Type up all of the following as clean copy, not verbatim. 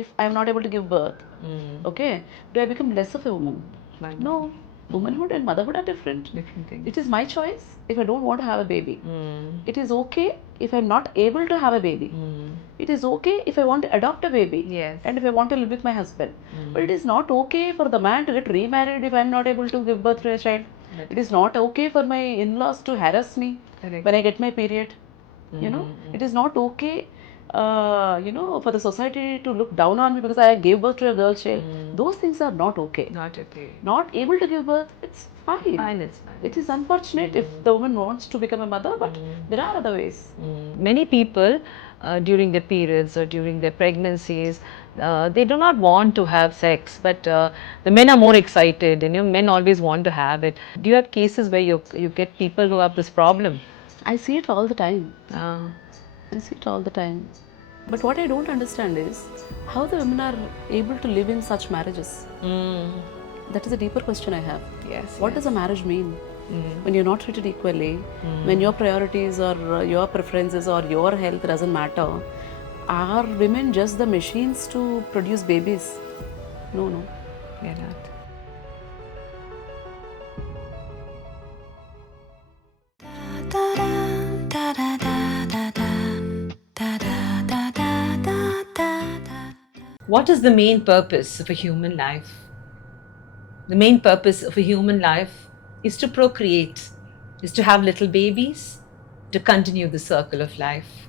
if I am not able to give birth, okay, do I become less of a woman? No. Womanhood and motherhood are different. Different things. It is my choice if I don't want to have a baby. It is okay if I'm not able to have a baby. It is okay if I want to adopt a baby. Yes. And if I want to live with my husband. But it is not okay for the man to get remarried if I'm not able to give birth to a child. It is not okay for my in-laws to harass me Correct. when I get my period. You know, it is not okay, for the society to look down on me because I gave birth to a girl child. Those things are not okay. Not okay. Not able to give birth, it's fine. Fine, it's fine. It is unfortunate if the woman wants to become a mother, but there are other ways. Many people during their periods or during their pregnancies, they do not want to have sex, but the men are more excited, and men always want to have it. Do you have cases where you get people who have this problem? I see it all the time. Ah. I see it all the time. But what I don't understand is how the women are able to live in such marriages. That is a deeper question I have. Yes. What does a marriage mean? When you're not treated equally, when your priorities or your preferences or your health doesn't matter, are women just the machines to produce babies? No. They're not. What is the main purpose of a human life? The main purpose of a human life is to procreate, is to have little babies, to continue the circle of life.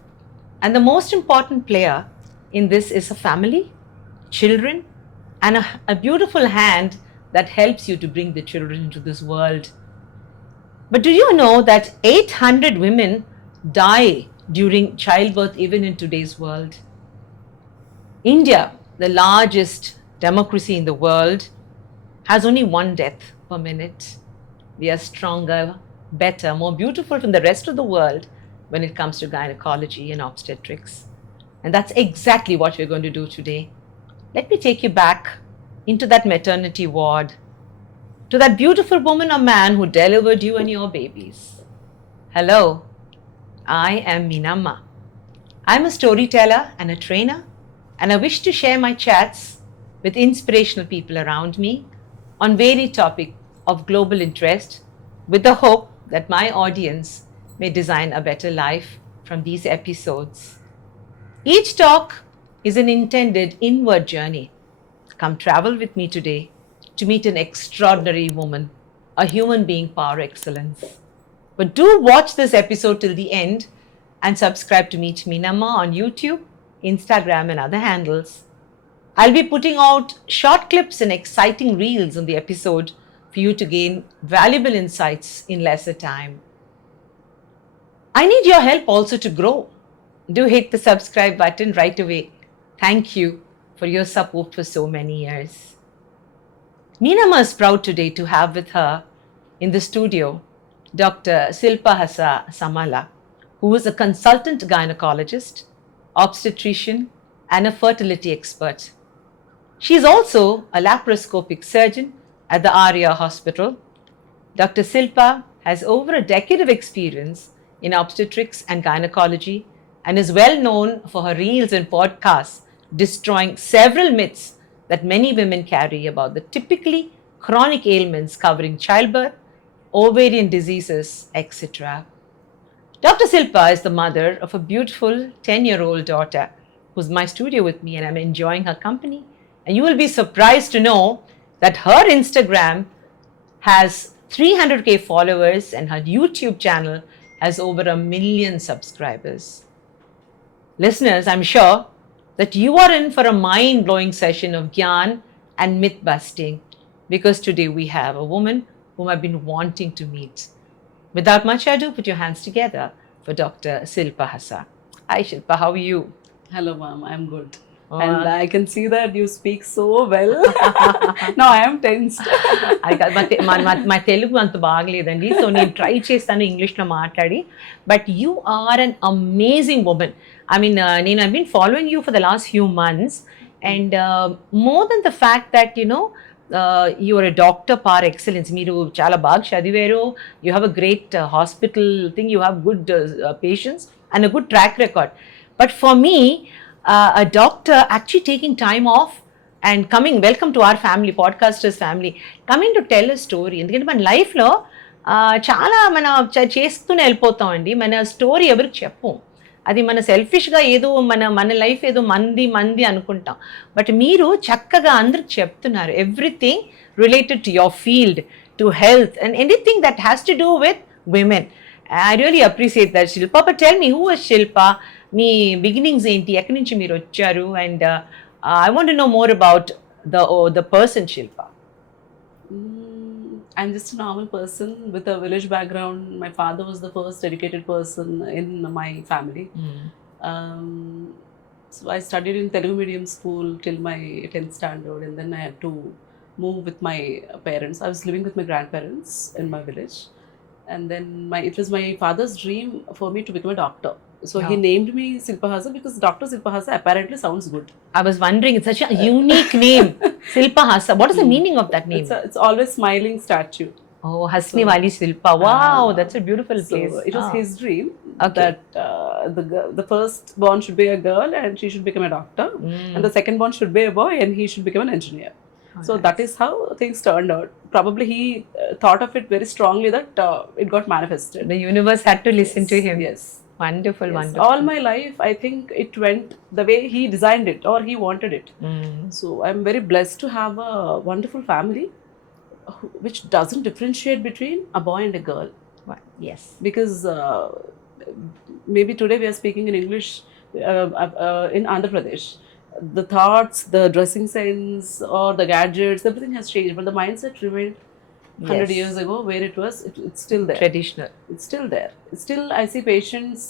And the most important player in this is a family, children, and a beautiful hand that helps you to bring the children into this world. But do you know that 800 women die during childbirth even in today's world? India, the largest democracy in the world, has only one death per minute. We are stronger, better, more beautiful than the rest of the world when it comes to gynecology and obstetrics. And that's exactly what we're going to do today. Let me take you back into that maternity ward, to that beautiful woman or man who delivered you and your babies. Hello, I am Meenamma. I'm a storyteller and a trainer, and I wish to share my chats with inspirational people around me on varied topics of global interest, with the hope that my audience may design a better life from these episodes. Each talk is an intended inward journey. Come travel with me today to meet an extraordinary woman, a human being par excellence. But do watch this episode till the end and subscribe to Meet Meenamma on YouTube, Instagram, and other handles. I'll be putting out short clips and exciting reels on the episode for you to gain valuable insights in lesser time. I need your help also to grow. Do hit the subscribe button right away. Thank you for your support for so many years. Meenamma is proud today to have with her in the studio Dr. Silpa Hasa Samala, who is a consultant gynecologist, obstetrician, and a fertility expert. She is also a laparoscopic surgeon at the Arya Hospital. Dr. Silpa has over a decade of experience in obstetrics and gynecology and is well known for her reels and podcasts destroying several myths that many women carry about the typically chronic ailments covering childbirth, ovarian diseases, etc. Dr. Silpa is the mother of a beautiful 10-year-old daughter who's in my studio with me, and I'm enjoying her company. And you will be surprised to know that her Instagram has 300K followers and her YouTube channel has over 1 million subscribers. Listeners, I'm sure that you are in for a mind-blowing session of Gyan and myth-busting, because today we have a woman whom I've been wanting to meet. Without much ado, put your hands together for Dr. Silpa Hasa. Hi Shilpa, how are you? Hello, ma'am. I'm good. And I can see that you speak so well. Now I am tensed. My Telugu అంత బాగలేదండి, so నేను try చేస్తాను ఇంగ్లీష్లో మాట్లాడి. But you are an amazing women. I mean, I been following you for the last few months, and more than the fact that you are a doctor par excellence. మీరు చాలా బాగా చదివారు. You have a great hospital thing. You have good patients and a good track record. But for me, a doctor actually taking time off and coming, welcome to our family, podcasters family, coming to tell a story. ఎందుకంటే మన లైఫ్లో చాలా మనం చేస్తూనే వెళ్ళిపోతాం అండి. మన story ఎవరికి చెప్పం. అది మన సెల్ఫిష్గా ఏదో మన లైఫ్ ఏదో మంది అనుకుంటాం. బట్ మీరు చక్కగా అందరికి చెప్తున్నారు everything related to your field, to health and anything that has to do with women. I really appreciate that, Shilpa. But tell me, who is Shilpa? Me beginnings ఏంటి, ఎక్కడి నుంచి మీరు వచ్చారు? And I want to know more about the person Shilpa. I'm just a normal person with a village background. My father was the first educated person in my family. Um, so I studied in Telugu medium school till my 10th standard, and then I had to move with my parents. I was living with my grandparents in my village, and then it was my father's dream for me to become a doctor. So he named me Silpahasa because Dr. Silpahasa apparently sounds good. I was wondering, it's such a unique name, Silpahasa. What is the meaning of that name? It's always smiling statue. Oh, Hasni Wali Silpa. Wow, that's a beautiful place. So it was his dream Okay. that the first born should be a girl and she should become a doctor, and the second born should be a boy and he should become an engineer. So that is how things turned out. Probably he thought of it very strongly that it got manifested. The universe had to listen to him. Yes. Wonderful, Yes. wonderful. All my life, I think it went the way he designed it or he wanted it. So I'm very blessed to have a wonderful family which doesn't differentiate between a boy and a girl. Yes. Because maybe today we are speaking in English in Andhra Pradesh. The thoughts, the dressing sense, or the gadgets, everything has changed, but the mindset remained 100 Yes. years ago where it was. It's still there. Traditional. It's still there. Still, I see patients,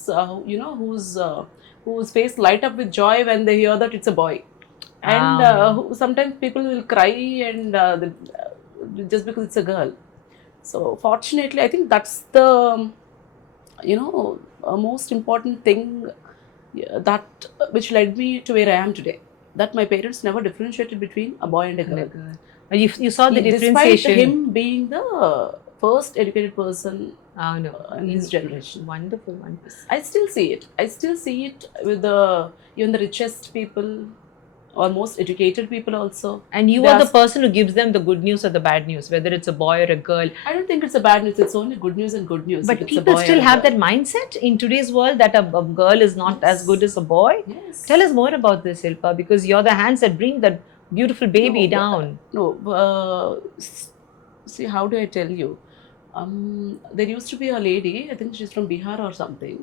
whose face light up with joy when they hear that it's a boy, and sometimes people will cry and just because it's a girl. So fortunately, I think that's the most important thing that which led me to where I am today. That my parents never differentiated between a boy and a girl. You saw the Despite differentiation. him being the first educated person No. in his generation. Wonderful, wonderful. I still see it. I still see it with even the richest people or most educated people also. And you are the person who gives them the good news or the bad news, whether it's a boy or a girl. I don't think it's a bad news. It's only good news and good news. But if it's a people boy still or a have girl. that mindset in today's world that a girl is not as good as a boy. Yes. Tell us more about this, Silpa, because you're the hands that bring that beautiful baby down. No. See, how do I tell you? There used to be a lady. I think she's from Bihar or something.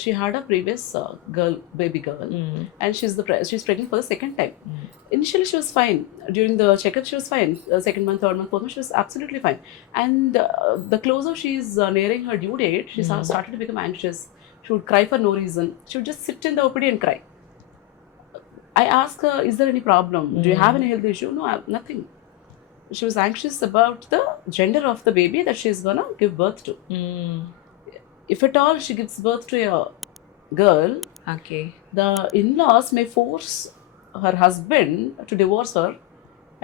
She had a previous baby girl, and she's pregnant for the second time. Initially, she was fine. During the checkup, she was fine. Second month, third month, fourth month, she was absolutely fine. And the closer she's nearing her due date, she started to become anxious. She would cry for no reason. She would just sit in the OPD and cry. I asked her, "Is there any problem? Do you have any health issue?" No, I have nothing. She was anxious about the gender of the baby that she's gonna give birth to. If at all she gives birth to a girl, Okay. the in-laws may force her husband to divorce her,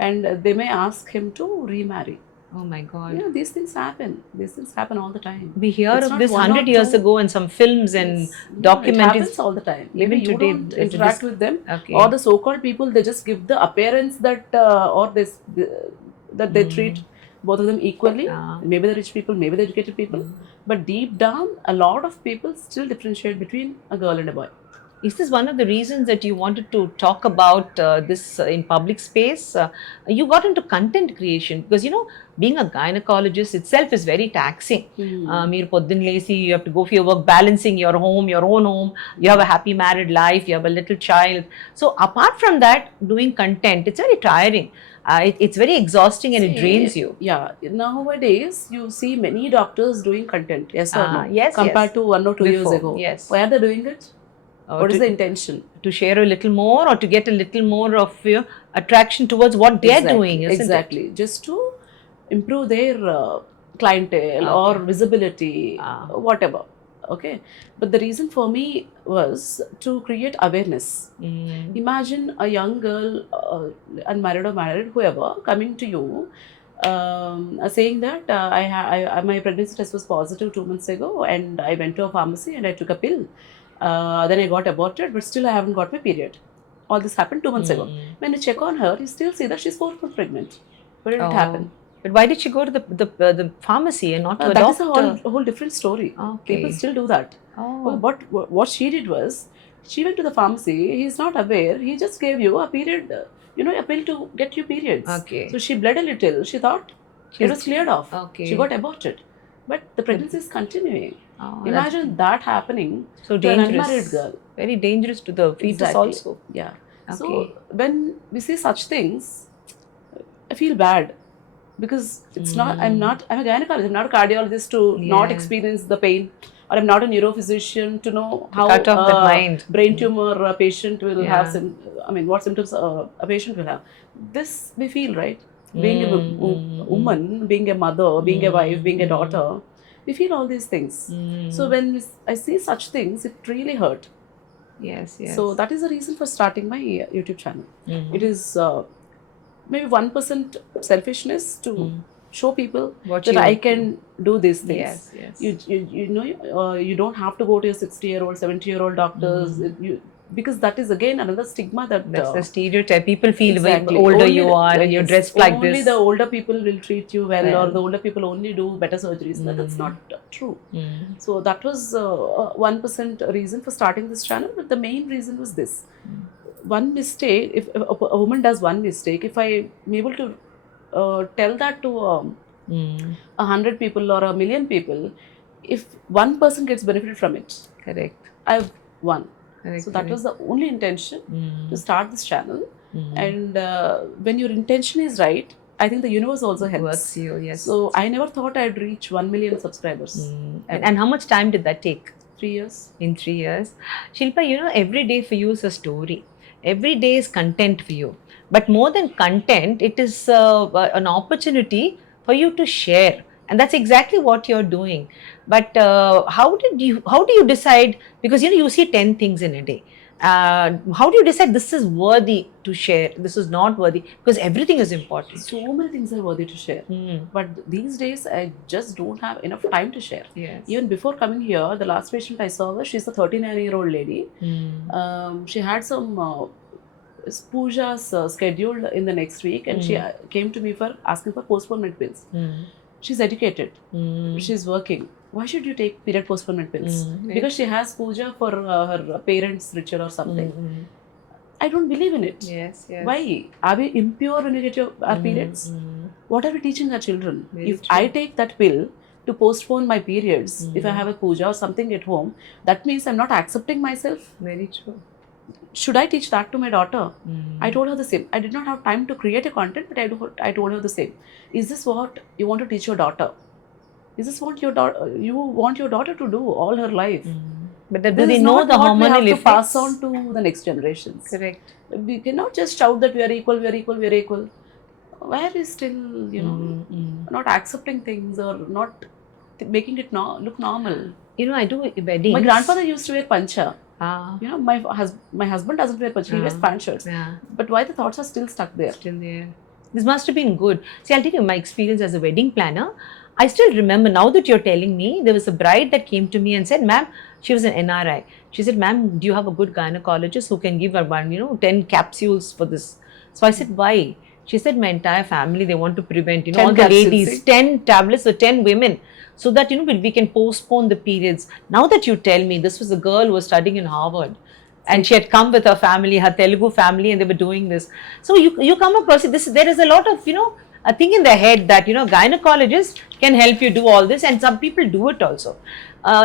and they may ask him to remarry. Oh my God. Yeah, these things happen. These things happen all the time. We hear It's of not this one or 100 years two. ago in some films and Yes. No, documentaries. it happens all the time. Even Maybe you today, don't it is- interact with them, Okay. or the so-called people, they just give the appearance that or this that they treat both of them equally. Maybe the rich people, maybe the educated people, but deep down, a lot of people still differentiate between a girl and a boy. Is this one of the reasons that you wanted to talk about this in public space? You got into content creation because being a gynecologist itself is very taxing. మీరు పొద్దున్న లేసి you have to go for your work, balancing your home, your own home. You have a happy married life. You have a little child. So apart from that, doing content, it's very tiring. It's very exhausting and it drains you. Yeah. Nowadays, you see many doctors doing content. Yes or no? Yes, Compared yes. to 1 or 2 years Before, ago. yes. Why are they doing it? What is the intention? To share a little more or to get a little more of attraction towards what they're doing, isn't it? Exactly. Just to improve their clientele or visibility, whatever. Okay. But the reason for me was to create awareness. Imagine a young girl, unmarried or married, whoever, coming to you saying that my pregnancy test was positive 2 months ago and I went to a pharmacy and I took a pill Then I got aborted, but still I haven't got my period. All this happened 2 months ago. When you check on her, you still see that she's 4 months pregnant. Where did it happen? But why did she go to the pharmacy and not to a That is doctor? a whole different story. Okay. People still do that. Oh. But what she did was, she went to the pharmacy. He's not aware. He just gave you a period, a pill to get you periods. Okay. So she bled a little. She thought it was cleared off. Okay. She got aborted. But the pregnancy is continuing. Oh, Imagine that happening so to an dangerous. unmarried girl. Very dangerous to the fetus Exactly. also. Yeah. Okay. So when we see such things, I feel bad because it's not. I'm a gynecologist. I'm not a cardiologist to not experience the pain, or I'm not a neurophysician to know how Cut off that mind. brain tumor patient will have. What symptoms a patient will have. This we feel, right. Being a woman, being a mother, being a wife, being a daughter, we feel all these things. So when I see such things, it really hurt. Yes. So that is the reason for starting my YouTube channel. It is maybe 1% selfishness to show people that I can do these things. Yes. You don't have to go to your 60-year-old, 70-year-old doctors. Because that is again another stigma that's the stereotype. People feel exactly. the older only you are and you're dressed like only this. Only the older people will treat you well, or the older people only do better surgeries. That's not true. So that was 1% reason for starting this channel, but the main reason was this. One mistake, if a woman does one mistake, if I'm able to tell that to 100 people or 1,000,000 people, if one person gets benefited from it, correct, I've won. Correct, so that was the only intention to start this channel. And when your intention is right, I think the universe also helps. Works you, yes. So I never thought I'd reach 1,000,000 subscribers. And how much time did that take? 3 years. In 3 years. Shilpa, every day for you is a story. Every day is content for you. But more than content, it is an opportunity for you to share. And that's exactly what you're doing. But how do you decide? Because you see 10 things in a day. How do you decide this is worthy to share, this is not worthy? Because everything is important. So many things are worthy to share. But these days, I just don't have enough time to share. Yes. Even before coming here, the last patient I saw was, she's a 39-year-old lady. She had some pujas scheduled in the next week, and she came to me for asking for postponement pills. She's educated. She's working. Why should you take period postponement pills? Because she has puja for her parents' ritual or something. I don't believe in it. Yes. Why? Are we impure when you get our periods? What are we teaching our children? If I take that pill to postpone my periods, if I have a puja or something at home, that means I'm not accepting myself. Very true. Should I teach that to my daughter? I told her the same. I did not have time to create a content, but I told her the same. Is this what you want to teach your daughter? Is this what you want your daughter to do all her life? But do they know the hormonal effects? To pass on to the next generations. Correct. We cannot just shout that we are equal, we are equal, we are equal. Where is still, not accepting things or not making it look normal? I do weddings. My grandfather used to wear pancha. Ah. My husband doesn't wear pancha. He wears pant shirts. Yeah. But why the thoughts are still stuck there? Still there. This must have been good. See, I'll tell you my experience as a wedding planner. I still remember, now that you're telling me, there was a bride that came to me and said, ma'am, she was an NRI. She said, ma'am, do you have a good gynecologist who can give her 10 capsules for this? So I said, why? She said, my entire family, they want to prevent, all the ladies, 10 tablets or 10 women, so that, we can postpone the periods. Now that you tell me, this was a girl who was studying in Harvard. And she had come with her family, her Telugu family, and they were doing this. So you come across it. There is a lot of, a thing in their head that, gynecologists can help you do all this, and some people do it also.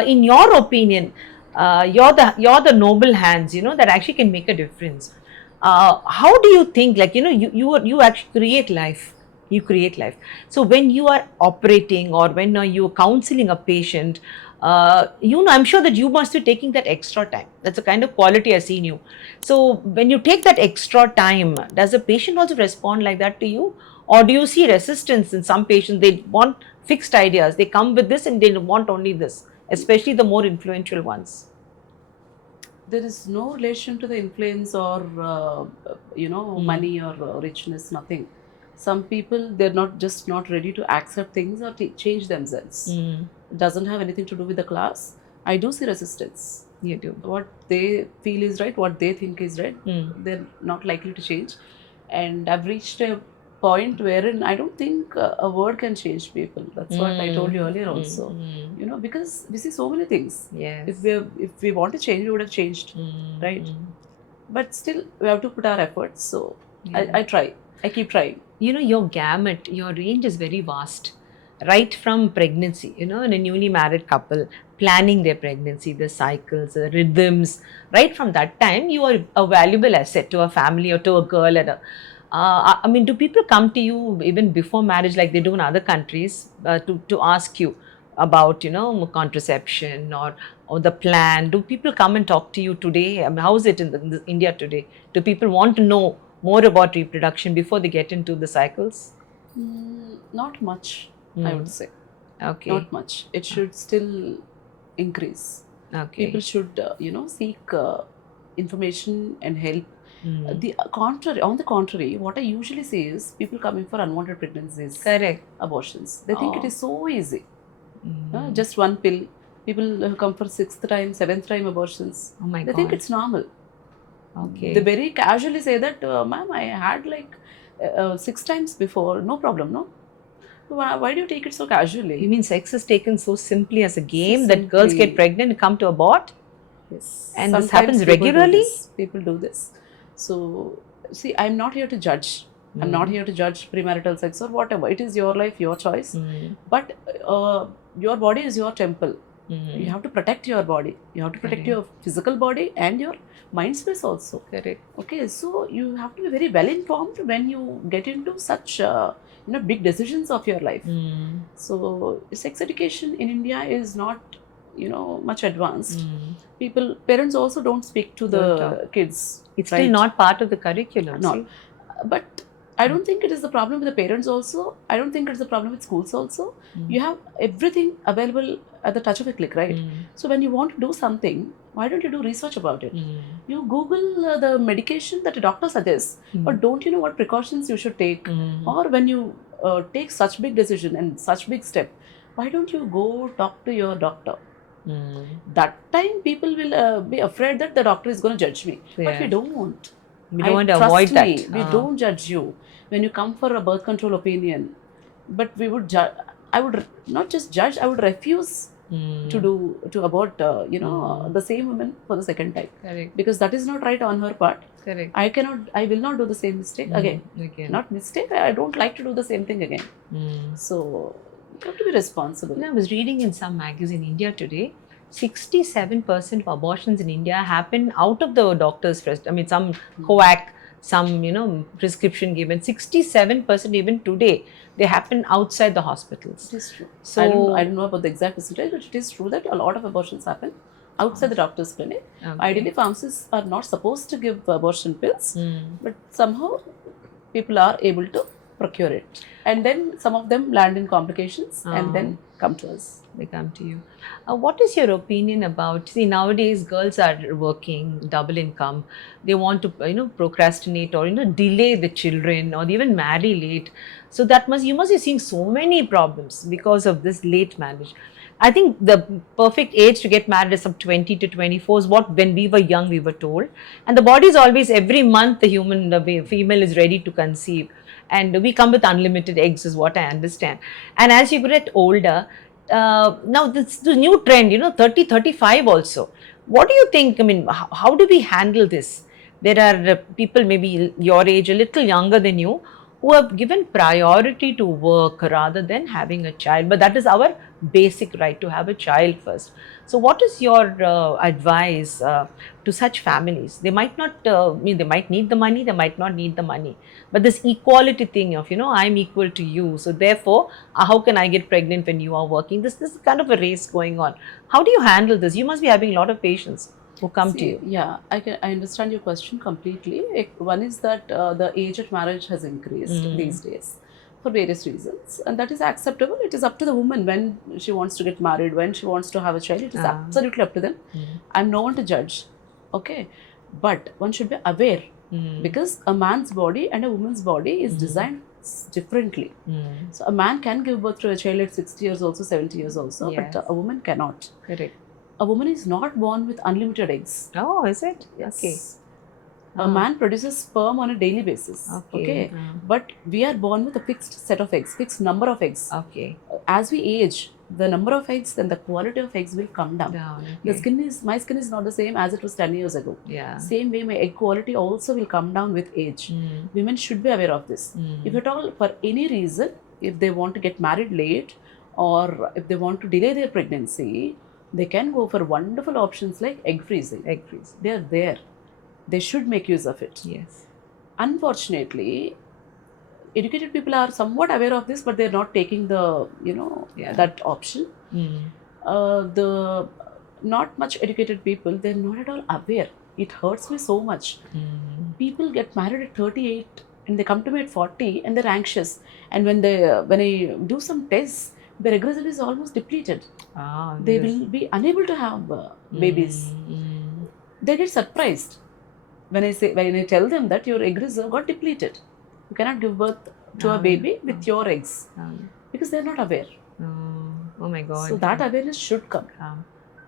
In your opinion, you're the noble hands, that actually can make a difference. How do you think, you actually create life? You create life. So when you are operating or when you're counseling a patient, I'm sure that you must be taking that extra time. That's the kind of quality I've seen you. So when you take that extra time, does the patient also respond like that to you? Or do you see resistance in some patients? They want fixed ideas. They come with this and they want only this, especially the more influential ones. There is no relation to the influence or, money or richness, nothing. Some people, they're not ready to accept things or change themselves. It doesn't have anything to do with the class. I do see resistance. You do. What they feel is right, what they think is right, they're not likely to change. And I've reached a point wherein I don't think a word can change people. That's what I told you earlier also. You know, because we see so many things. Yes. If we want to change, we would have changed, right? But still, we have to put our efforts. So I try. I keep trying. You know, your gamut, your range is very vast. Right from pregnancy, you know, in a newly married couple, planning their pregnancy, the cycles, the rhythms, right from that time, you are a valuable asset to a family or to a girl. I mean, do people come to you even before marriage, like they do in other countries, to ask you about, you know, contraception or the plan? Do people come and talk to you today? I mean, how is it in India today? Do people want to know more about reproduction before they get into the cycles? Not much, I would say. Okay. Not much. It should still increase. Okay. People should, seek information and help. On the contrary, what I usually see is people coming for unwanted pregnancies, Correct. abortions. They think it is so easy. Just one pill. People who come for sixth time, seventh time abortions. Oh my They God. think it's normal. Okay. They very casually say that, ma'am, I had like 6 times before, no problem, no? Why do you take it so casually? You mean sex is taken so simply as a game that girls simply. get pregnant and come to abort? Yes. And this Sometimes happens people do regularly? this. People do this. So, see, I'm not here to judge. I'm not here to judge premarital sex or whatever. It is your life, your choice. But your body is your temple. You have to protect your body. You have to protect Correct. your physical body and your mind space also. Correct. Okay, so you have to be very well informed when you get into such big decisions of your life. So sex education in India is not much advanced. Parents also don't speak to Don't the kids. It's right? still not part of the curriculum. No. see? But I don't think it is the problem with the parents also. I don't think it's the problem with schools also. You have everything available at the touch of a click, right? So when you want to do something, why don't you do research about it? You Google the medication that a doctor suggests, but don't you know what precautions you should take? Or when you take such big decision and such big step, why don't you go talk to your doctor? That time people will be afraid that the doctor is going to judge me. But Yeah. we don't. We don't want to avoid Trust me, that. we don't judge you when you come for a birth control opinion. But we would judge. I would not just judge. I would refuse to abort. The same woman for the second time, Correct. because that is not right on her part. Correct. I will not do the same mistake again. Again. Not mistake. I don't like to do the same thing again. So you have to be responsible. You know, I was reading in some magazine, India Today, 67% of abortions in India happen out of the doctor's some coac, some prescription given. 67% even today, they happen outside the hospitals. It is true. So I don't know about the exact percentage, but it is true that a lot of abortions happen outside the doctor's clinic. Okay. Ideally, pharmacists are not supposed to give abortion pills, but somehow people are able to procure it. And then some of them land in complications and then come to us. They come to you. What is your opinion about, nowadays girls are working double income. They want to, procrastinate or, delay the children or even marry late. So you must be seeing so many problems because of this late marriage. I think the perfect age to get married is from 20 to 24 is what when we were young we were told. And the body is always every month the female is ready to conceive. And we come with unlimited eggs is what I understand. And as you get older, now this the new trend, 30, 35 also. What do you think? I mean, how do we handle this? There are people maybe your age, a little younger than you, who have given priority to work rather than having a child. But that is our basic right to have a child first. So what is your advice to such families? They might not, they might need the money, they might not need the money. But this equality thing of, I'm equal to you. So therefore, how can I get pregnant when you are working? This is kind of a race going on. How do you handle this? You must be having a lot of patients who come to you. Yeah, I understand your question completely. One is that the age of marriage has increased these days for various reasons, and that is acceptable. It is up to the woman when she wants to get married, when she wants to have a child. It is absolutely up to them. I'm no one to judge. Okay, but one should be aware because a man's body and a woman's body is designed differently. So a man can give birth to a child at 60 years also, 70 years also, but a woman cannot. Correct. a woman is not born with unlimited eggs. Oh, is it? Yes. Okay. A man produces sperm on a daily basis. Okay. But we are born with a fixed set of eggs, fixed number of eggs. Okay. As we age, the number of eggs and the quality of eggs will come down. The skin is, my skin is not the same as it was 10 years ago. Yeah. Same way, my egg quality also will come down with age. Women should be aware of this. If at all, for any reason, if they want to get married late or if they want to delay their pregnancy, they can go for wonderful options like egg freezing. Egg freeze. They are there. They should make use of it. Yes. Unfortunately, educated people are somewhat aware of this, but they're not taking the, that option. The not much educated people, they're not at all aware. It hurts me so much. People get married at 38 and they come to me at 40 and they're anxious. And when I do some tests, their egg reserve is almost depleted. They will be unable to have babies. They get surprised when I tell them that your egg reserve got depleted. You cannot give birth to a baby with your eggs because they're not aware. Oh my God. So that awareness should come.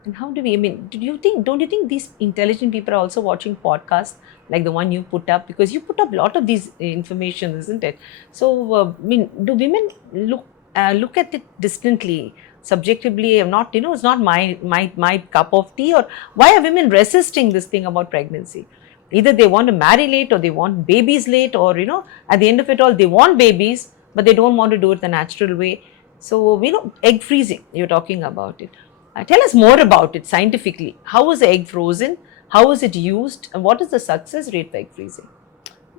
And how do we, don't you think these intelligent people are also watching podcasts like the one you put up? Because you put up a lot of these information, isn't it? So, do women look at it distantly, subjectively, not, it's not my cup of tea? Or why are women resisting this thing about pregnancy? Either they want to marry late or they want babies late, or, at the end of it all, they want babies, but they don't want to do it the natural way. So, egg freezing, you're talking about it. Tell us more about it scientifically. How is the egg frozen? How is it used? And what is the success rate for egg freezing?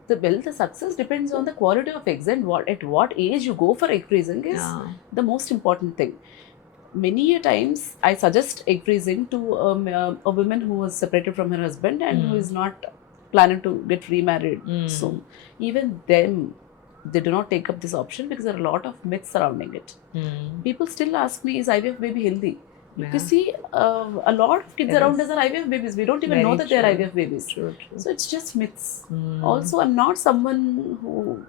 The success depends on the quality of eggs and at what age you go for egg freezing is the most important thing. Many a times I suggest egg freezing to a woman who was separated from her husband and who is not planning to get remarried soon. Even them, they do not take up this option because there are a lot of myths surrounding it. People still ask me, is IVF baby healthy? Yeah. You see, a lot of kids around us are IVF babies. We don't even know that they are IVF babies. True. So it's just myths. Also, I'm not someone who,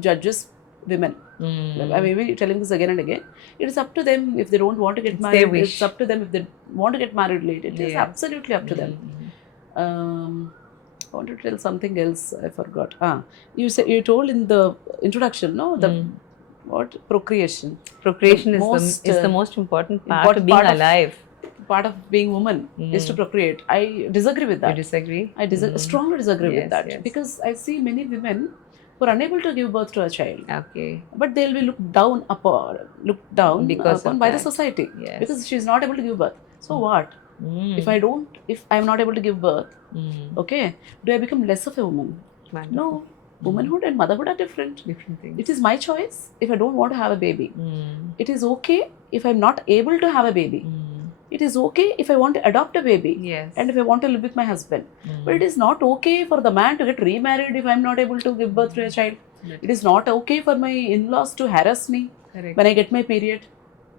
judges women. I may be telling this again and again. It is up to them if they don't want to get married. Their wish. It's up to them if they want to get married late. It is absolutely up to them. I wanted to tell something else. I forgot. You told in the introduction, no? Procreation. Procreation is the most important part of being alive. Part of being woman is to procreate. I disagree with that. You disagree? I strongly disagree with that because I see many women who are unable to give birth to a child. Okay. But they'll be looked down by the society because she's not able to give birth. So what? If I'm not able to give birth, okay, do I become less of a woman? Wonderful. No. Womanhood and motherhood are different. Different things. It is my choice if I don't want to have a baby. It is okay if I'm not able to have a baby. It is okay if I want to adopt a baby. Yes. And if I want to live with my husband. But it is not okay for the man to get remarried if I'm not able to give birth to a child. It is not okay for my in-laws to harass me when I get my period.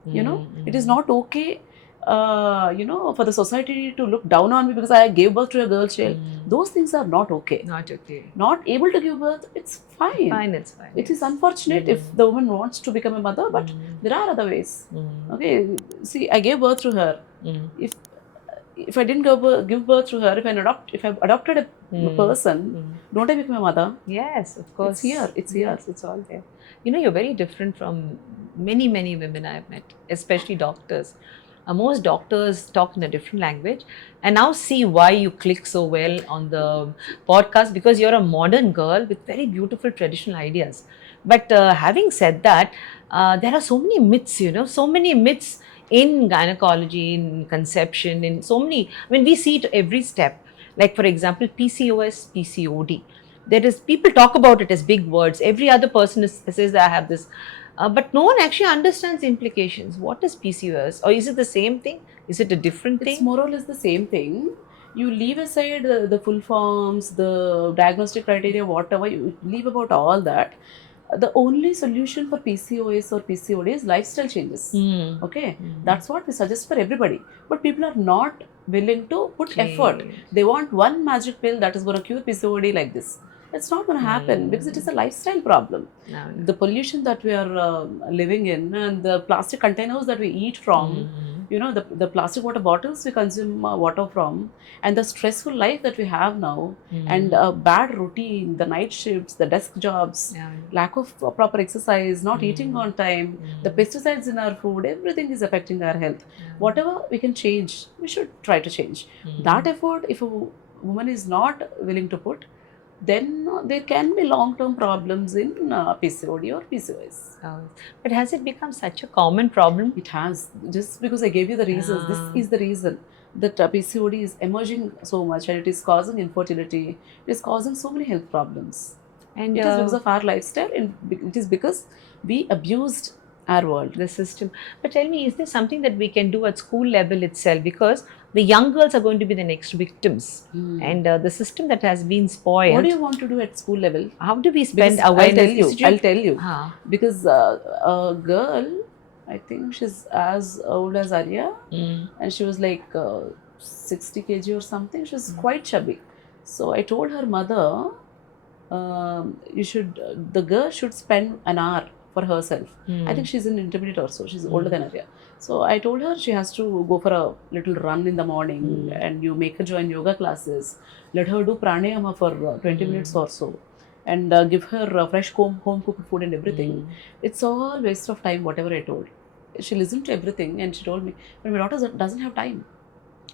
It is not okay for the society to look down on me because I gave birth to a girl child. Those things are not okay. Not okay. Not able to give birth, it's fine. It's fine. It is unfortunate if the woman wants to become a mother, but there are other ways. Okay, see, I gave birth to her. If I didn't give birth to her, if I've adopted a person, don't I become a mother? Yes, of course. It's here. Yes, it's all there. You're very different from many, many women I've met, especially doctors. Most doctors talk in a different language. And now see why you click so well on the podcast, because you're a modern girl with very beautiful traditional ideas. But having said that, there are so many myths, so many myths in gynecology, in conception, in so many, we see it every step. Like, for example, PCOS, PCOD. People talk about it as big words. Every other person says that I have this. But no one actually understands the implications. What is PCOS? Or is it the same thing? Is it a different thing? It's more or less the same thing. You leave aside the full forms, the diagnostic criteria, whatever, you leave about all that. The only solution for PCOS or PCOD is lifestyle changes. Okay, that's what we suggest for everybody. But people are not willing to put effort. They want one magic pill that is going to cure PCOD like this. It's not going to happen because it is a lifestyle problem. The pollution that we are living in and the plastic containers that we eat from, You know, the plastic water bottles we consume water from, and the stressful life that we have now, and bad routine, the night shifts, the desk jobs, Yeah. lack of proper exercise, not eating on time, the pesticides in our food, everything is affecting our health. Whatever we can change, we should try to change. That effort, if a woman is not willing to put, then there can be long-term problems in PCOD or PCOS. Oh. But has it become such a common problem? It has. Just because I gave you the reasons, this is the reason that PCOD is emerging so much, and it is causing infertility. It is causing so many health problems. And It is because of our lifestyle, and it is because we abused our world. the system. But tell me, is there something that we can do at school level itself? Because the young girls are going to be the next victims, and the system that has been spoiled. What do you want to do at school level? How do we spend Because awareness? I'll tell you. Huh. Because a girl, I think she's as old as Arya, and she was like 60 kg or something. She was quite chubby. So I told her mother, the girl should spend an hour for herself. I think she's an intermediate or so. She's older than Arya. So I told her she has to go for a little run in the morning, and you make her join yoga classes. Let her do pranayama for 20 minutes or so, and give her fresh home cooked food and everything. It's all waste of time, whatever I told. She listened to everything, and she told me, but my daughter doesn't have time.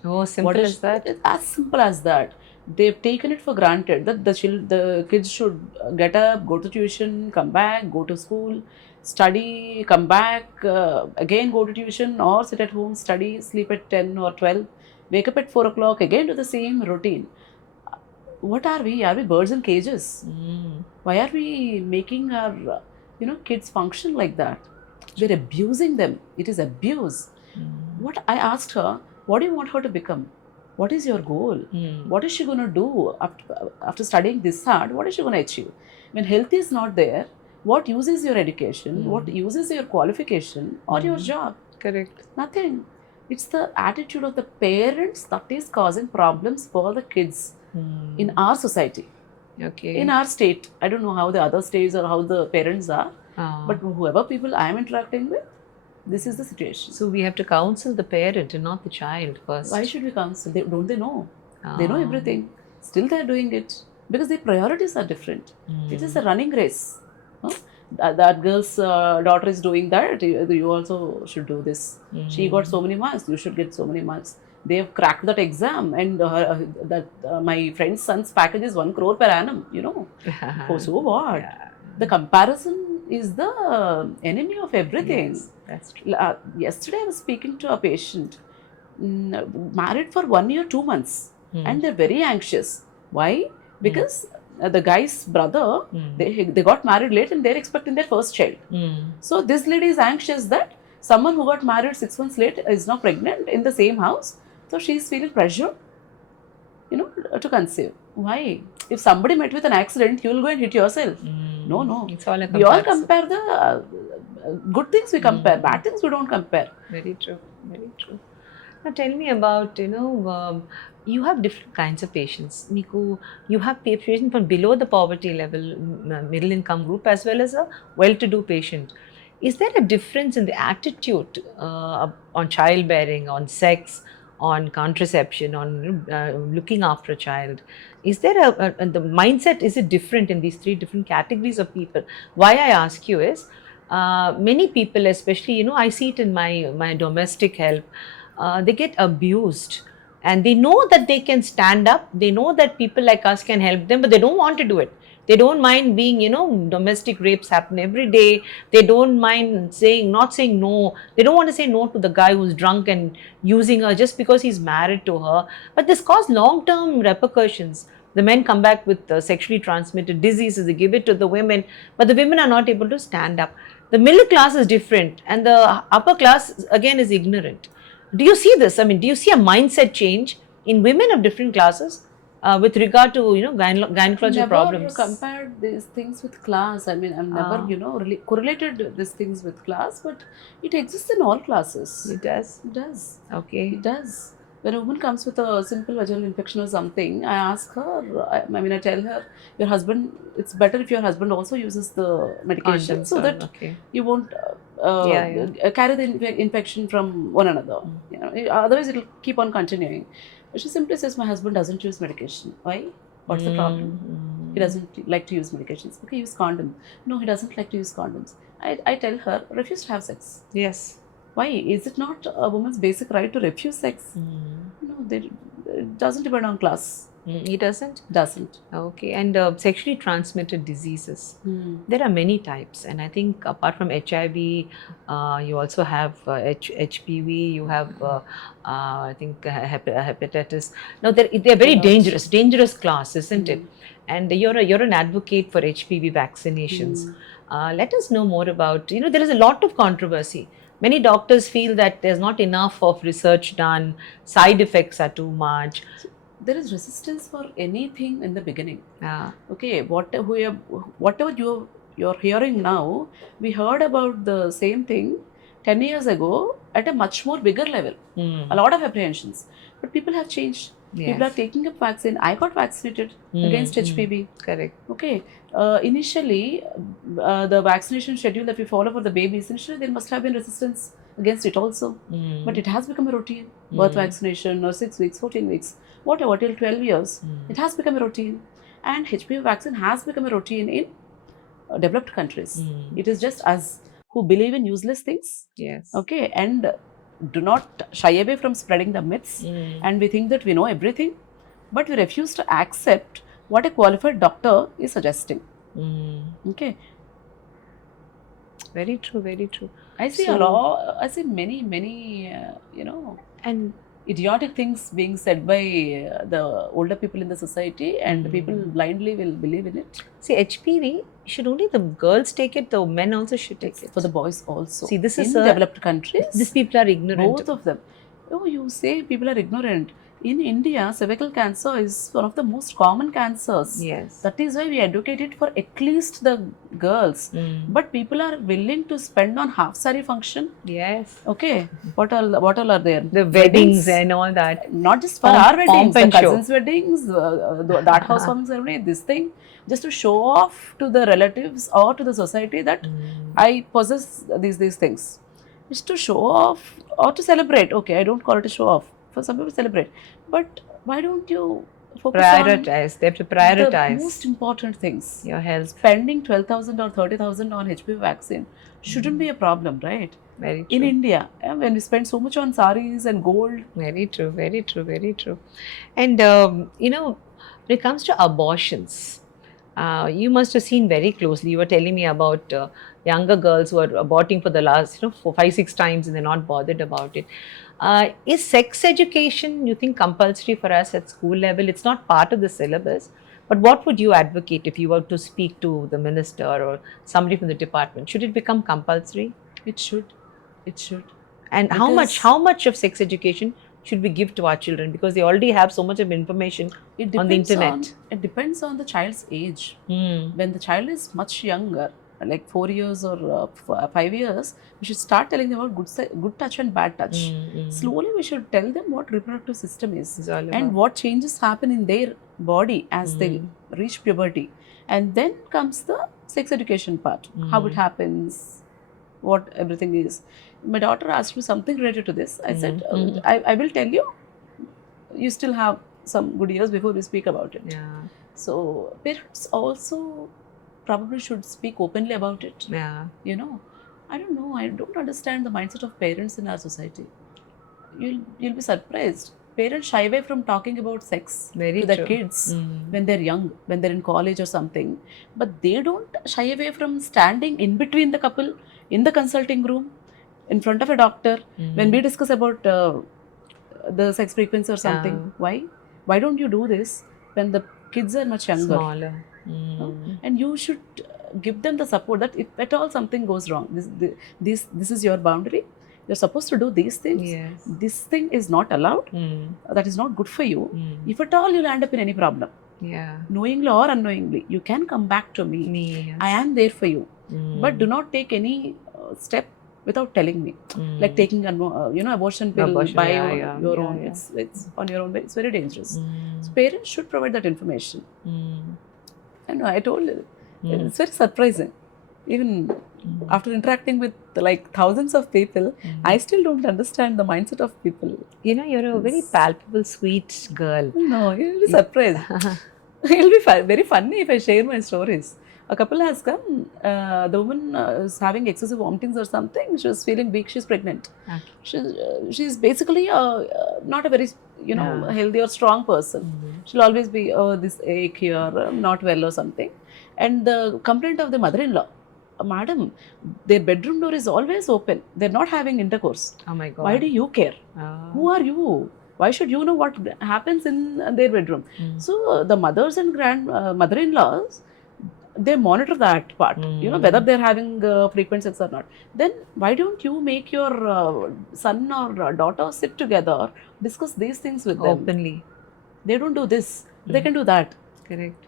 Oh, simple as that. It's as simple as that. They've taken it for granted that the kids should get up, go to tuition, come back, go to school, study, come back, again go to tuition, or sit at home, study, sleep at 10 or 12, wake up at 4 o'clock, again do the same routine. What are we? Are we birds in cages? Why are we making our kids function like that? We're abusing them. It is abuse. What I asked her, what do you want her to become? What is your goal? What is she going to do after studying this hard? What is she going to achieve? When health is not there, what use is your education? What use is your qualification or your job? Correct. Nothing. It's the attitude of the parents that is causing problems for the kids in our society. Okay. In our state. I don't know how the other states or how the parents are. But whoever people I am interacting with, this is the situation. So we have to counsel the parent and not the child first. Why should we counsel? Don't they know? They know everything. Still they are doing it because their priorities are different. It is a running race. That girl's daughter is doing that. You also should do this. She got so many marks. You should get so many marks. They have cracked that exam, and my friend's son's package is 1 crore per annum. So what? Yeah. The comparison is the enemy of everything. Yes, that's true. Yesterday I was speaking to a patient, married for 1 year, 2 months, and they're very anxious. Why? Because the guy's brother, they got married late and they're expecting their first child. So this lady is anxious that someone who got married 6 months late is now pregnant in the same house. So she's feeling pressure, to conceive. Why? If somebody met with an accident, you will go and hit yourself. No. It's all a We all comparison. compare the good things we compare, bad things we don't compare. Very true. Very true. Now tell me about, you have different kinds of patients. Miku, you have patients from below the poverty level, middle income group, as well as a well-to-do patient. Is there a difference in the attitude on childbearing, on sex, on contraception, on looking after a child? Is there the mindset, is it different in these 3 different categories of people? Why I ask you is, many people, especially, I see it in my domestic help, they get abused, and they know that they can stand up, they know that people like us can help them, but they don't want to do it. They don't mind being, domestic rapes happen every day. They don't mind not saying no. They don't want to say no to the guy who's drunk and using her just because he's married to her. But this causes long-term repercussions. The men come back with sexually transmitted diseases. They give it to the women, but the women are not able to stand up. The middle class is different, and the upper class, again, is ignorant. Do you see this? I mean, do you see a mindset change in women of different classes? With regard to gynecological problems. Never compared these things with class. I mean, I've never really correlated these things with class, but it exists in all classes. It does. It does. Okay. It does. When a woman comes with a simple vaginal infection or something, I ask her. I tell her, your husband. It's better if your husband also uses the medication, so that you won't carry the infection from one another. You know, otherwise it'll keep on continuing. She simply says, my husband doesn't use medication. Why? What's the problem? He doesn't like to use medications. Okay, use condom. No, he doesn't like to use condoms. I tell her, refuse to have sex. Yes. Why? Is it not a woman's basic right to refuse sex? No, it doesn't depend on class. He doesn't? Doesn't. Okay. And sexually transmitted diseases. There are many types. And I think apart from HIV, you also have HPV, you have, I think, hepatitis. Now, they're very dangerous class, isn't it? And you're an advocate for HPV vaccinations. Let us know more about, there is a lot of controversy. Many doctors feel that there's not enough of research done, side effects are too much. There is resistance for anything in the beginning. Okay, whatever you're hearing now, we heard about the same thing 10 years ago at a much more bigger level. A lot of apprehensions. But people have changed. Yes. People are taking up vaccine. I got vaccinated against HPV. Correct. Okay. Initially, the vaccination schedule that we follow for the babies, initially there must have been resistance against it also. But it has become a routine. Birth vaccination or 6 weeks, 14 weeks, whatever, till 12 years. It has become a routine. And HPV vaccine has become a routine in developed countries. It is just us who believe in useless things. Yes. Okay. And do not shy away from spreading the myths. And we think that we know everything. But we refuse to accept what a qualified doctor is suggesting. Okay. Very true, very true. I see I see many, and idiotic things being said by the older people in the society, and people blindly will believe in it. See, HPV, should only the girls take it, the men also should take it? For the boys also. See, this in is developed countries. These people are ignorant. Both of them. Oh, you say people are ignorant. In India, cervical cancer is one of the most common cancers. Yes. That is why we educate it for at least the girls. But people are willing to spend on half saree function. Yes. Okay. What all are there? The weddings and all that. Not just for our weddings, the cousins' weddings, that housewarming ceremony, this thing. Just to show off to the relatives or to the society that I possess these things. It's to show off or to celebrate. Okay, I don't call it a show off. For some people celebrate. But why don't you focus prioritize? They have to prioritize the most important things. Your health. Spending 12,000 or 30,000 on HPV vaccine shouldn't be a problem, right? Very true. In India, when we spend so much on saris and gold. Very true, very true, very true. And, when it comes to abortions, you must have seen very closely. You were telling me about younger girls who are aborting for the last, 4, 5, 6 times and they're not bothered about it. Is sex education, you think, compulsory for us at school level? It's not part of the syllabus. But what would you advocate if you were to speak to the minister or somebody from the department? Should it become compulsory? It should. It should. And how much of sex education should we give to our children? Because they already have so much of information on the internet. It depends on the child's age. When the child is much younger, like 4 years or 5 years, we should start telling them about good touch and bad touch. Slowly we should tell them what reproductive system is and what changes happen in their body as they reach puberty. And then comes the sex education part, how it happens, what everything is. My daughter asked me something related to this. I said, I will tell you. You still have some good years before we speak about it. Yeah. So parents also probably should speak openly about it. Yeah. I don't know. I don't understand the mindset of parents in our society. You'll be surprised. Parents shy away from talking about sex to their kids when they're young, when they're in college or something. But they don't shy away from standing in between the couple in the consulting room, in front of a doctor, when we discuss about the sex frequency or something. Why don't you do this when the kids are much younger? Smaller. And you should give them the support that if at all something goes wrong, this is your boundary. You're supposed to do these things. Yes. This thing is not allowed. That is not good for you. If at all you'll end up in any problem, knowingly or unknowingly, you can come back to me. Yes. I am there for you. But do not take any step without telling me. Like taking abortion pill by your own. It's on your own way. It's very dangerous. So parents should provide that information. I know, I told you. It's very surprising. Even After interacting with like thousands of people, I still don't understand the mindset of people. You know, you're a very palpable, sweet girl. No, you'll be surprised. It'll be very funny if I share my stories. A couple has come. The woman is having excessive vomitings or something. She was feeling weak. She's pregnant. Okay. She's basically not a very healthy or strong person. She'll always be this ache here, not well or something. And the complaint of the mother-in-law, madam, their bedroom door is always open. They're not having intercourse. Oh my God. Why do you care? Who are you? Why should you know what happens in their bedroom? So the mothers and mother-in-laws, they monitor that part, whether they're having frequent sex or not. Then why don't you make your son or daughter sit together, discuss these things with them openly? They don't do this. They can do that. Correct.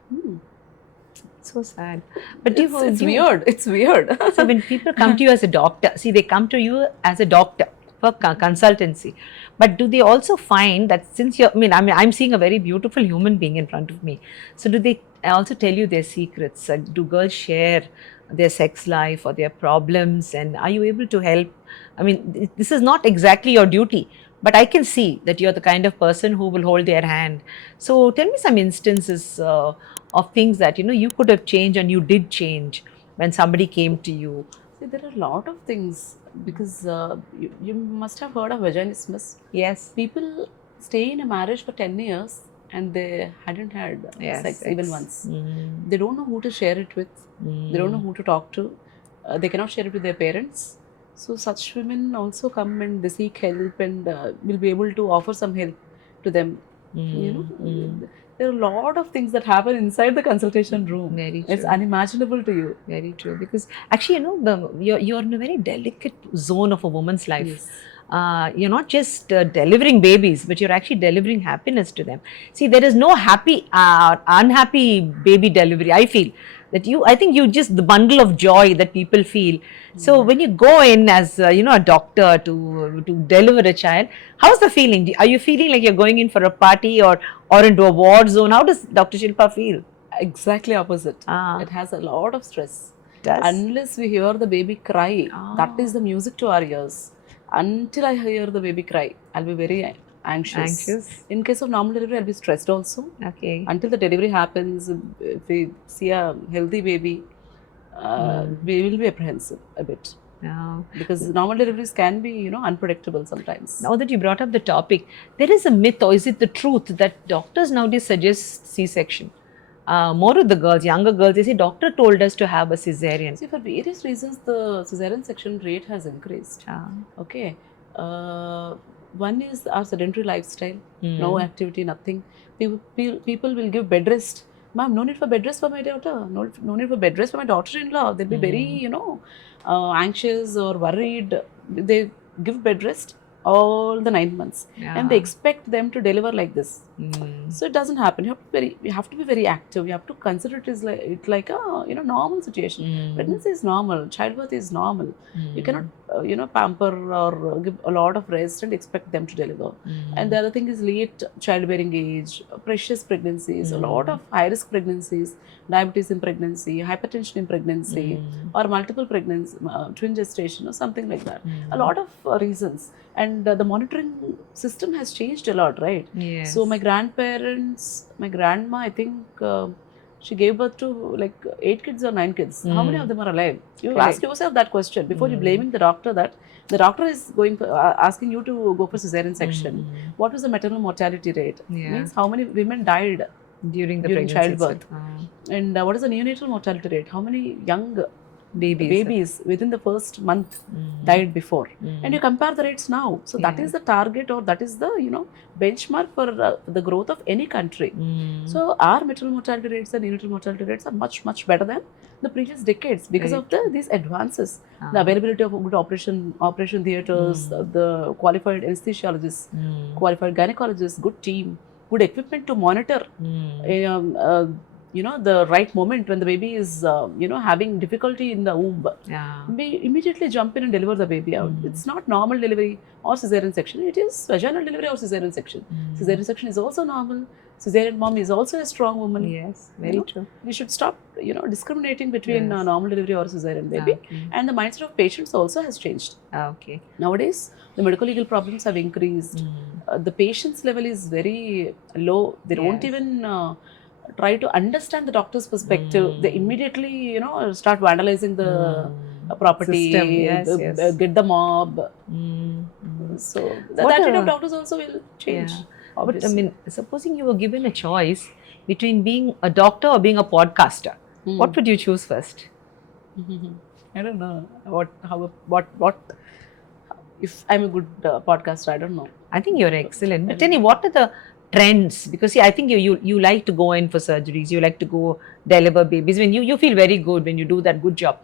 So sad. But it's weird. It's weird. So when people come to you as a doctor, see, they come to you as a doctor for consultancy, but do they also find that since I'm seeing a very beautiful human being in front of me, so do they also tell you their secrets? Do girls share their sex life or their problems, and are you able to help? I mean, this is not exactly your duty, but I can see that you're the kind of person who will hold their hand. So tell me some instances of things that you could have changed and you did change when somebody came to you. See, there are a lot of things, because you must have heard of vaginismus. Yes. People stay in a marriage for 10 years and they hadn't had sex even once. They don't know who to share it with. They don't know who to talk to. They cannot share it with their parents. So such women also come and they seek help, and will be able to offer some help to them. There are a lot of things that happen inside the consultation room. Very true. It's unimaginable to you. Very true. Because actually, you're in a very delicate zone of a woman's life. Yes. You're not just delivering babies, but you're actually delivering happiness to them. See, there is no unhappy baby delivery. I feel that I think you just the bundle of joy that people feel. So when you go in as a doctor to deliver a child, how's the feeling? Are you feeling like you're going in for a party or into a war zone? How does Dr. Shilpa feel? Exactly opposite. It has a lot of stress. Does? Unless we hear the baby cry, that is the music to our ears. Until I hear the baby cry, I'll be very anxious. In case of normal delivery, I'll be stressed also. Okay. Until the delivery happens, if we see a healthy baby, we will be apprehensive a bit. Because normal deliveries can be, unpredictable sometimes. Now that you brought up the topic, there is a myth, or is it the truth, that doctors nowadays suggest C-section? More of the girls, younger girls, they say, doctor told us to have a cesarean. See, for various reasons, the cesarean section rate has increased. Okay. One is our sedentary lifestyle, no activity, nothing. People will give bed rest. Ma'am, no need for bed rest for my daughter. No need for bed rest for my daughter-in-law. They'll be very, anxious or worried. They give bed rest all the 9 months, and they expect them to deliver like this. So it doesn't happen. You have to be very active. You have to consider it like a normal situation. Pregnancy is normal. Childbirth is normal. You cannot pamper or give a lot of rest and expect them to deliver. And the other thing is late childbearing age, precious pregnancies, a lot of high risk pregnancies, diabetes in pregnancy, hypertension in pregnancy, or multiple pregnancy, twin gestation or something like that. A lot of reasons. And the monitoring system has changed a lot, right? Yes. So my grandparents, my grandma, I think she gave birth to like 8 kids or 9 kids. How many of them are alive? You ask yourself that question before you blaming the doctor, that the doctor is going for, asking you to go for cesarean section. What was the maternal mortality rate? Means how many women died during childbirth. And what is the neonatal mortality rate? How many young babies within the first month died before? And you compare the rates now. So that is the target, or that is the benchmark for the growth of any country. So our maternal mortality rates and neonatal mortality rates are much better than the previous decades because of these advances. The availability of good operation theaters, the qualified anesthesiologists, qualified gynecologists, good team, good equipment to monitor the right moment when the baby is, having difficulty in the womb. Yeah. We immediately jump in and deliver the baby out. It's not normal delivery or cesarean section. It is vaginal delivery or cesarean section. Cesarean section is also normal. Cesarean mom is also a strong woman. Yes, very You know, true. We should stop, discriminating between Yes. normal delivery or cesarean baby. Okay. And the mindset of patients also has changed. Okay. Nowadays, the medical legal problems have increased. The patient's level is very low. They don't Yes. even try to understand the doctor's perspective. They immediately, start vandalizing the property, System, yes, yes. get the mob. So the What attitude a- of doctors also will change. Yeah. But I Obviously. mean, supposing you were given a choice between being a doctor or being a podcaster, what would you choose first? I don't know what if I'm a good podcaster. I don't know. I think you're excellent. But tell me, what are the trends? Because see, I think you like to go in for surgeries. You like to go deliver babies. When you feel very good when you do that good job.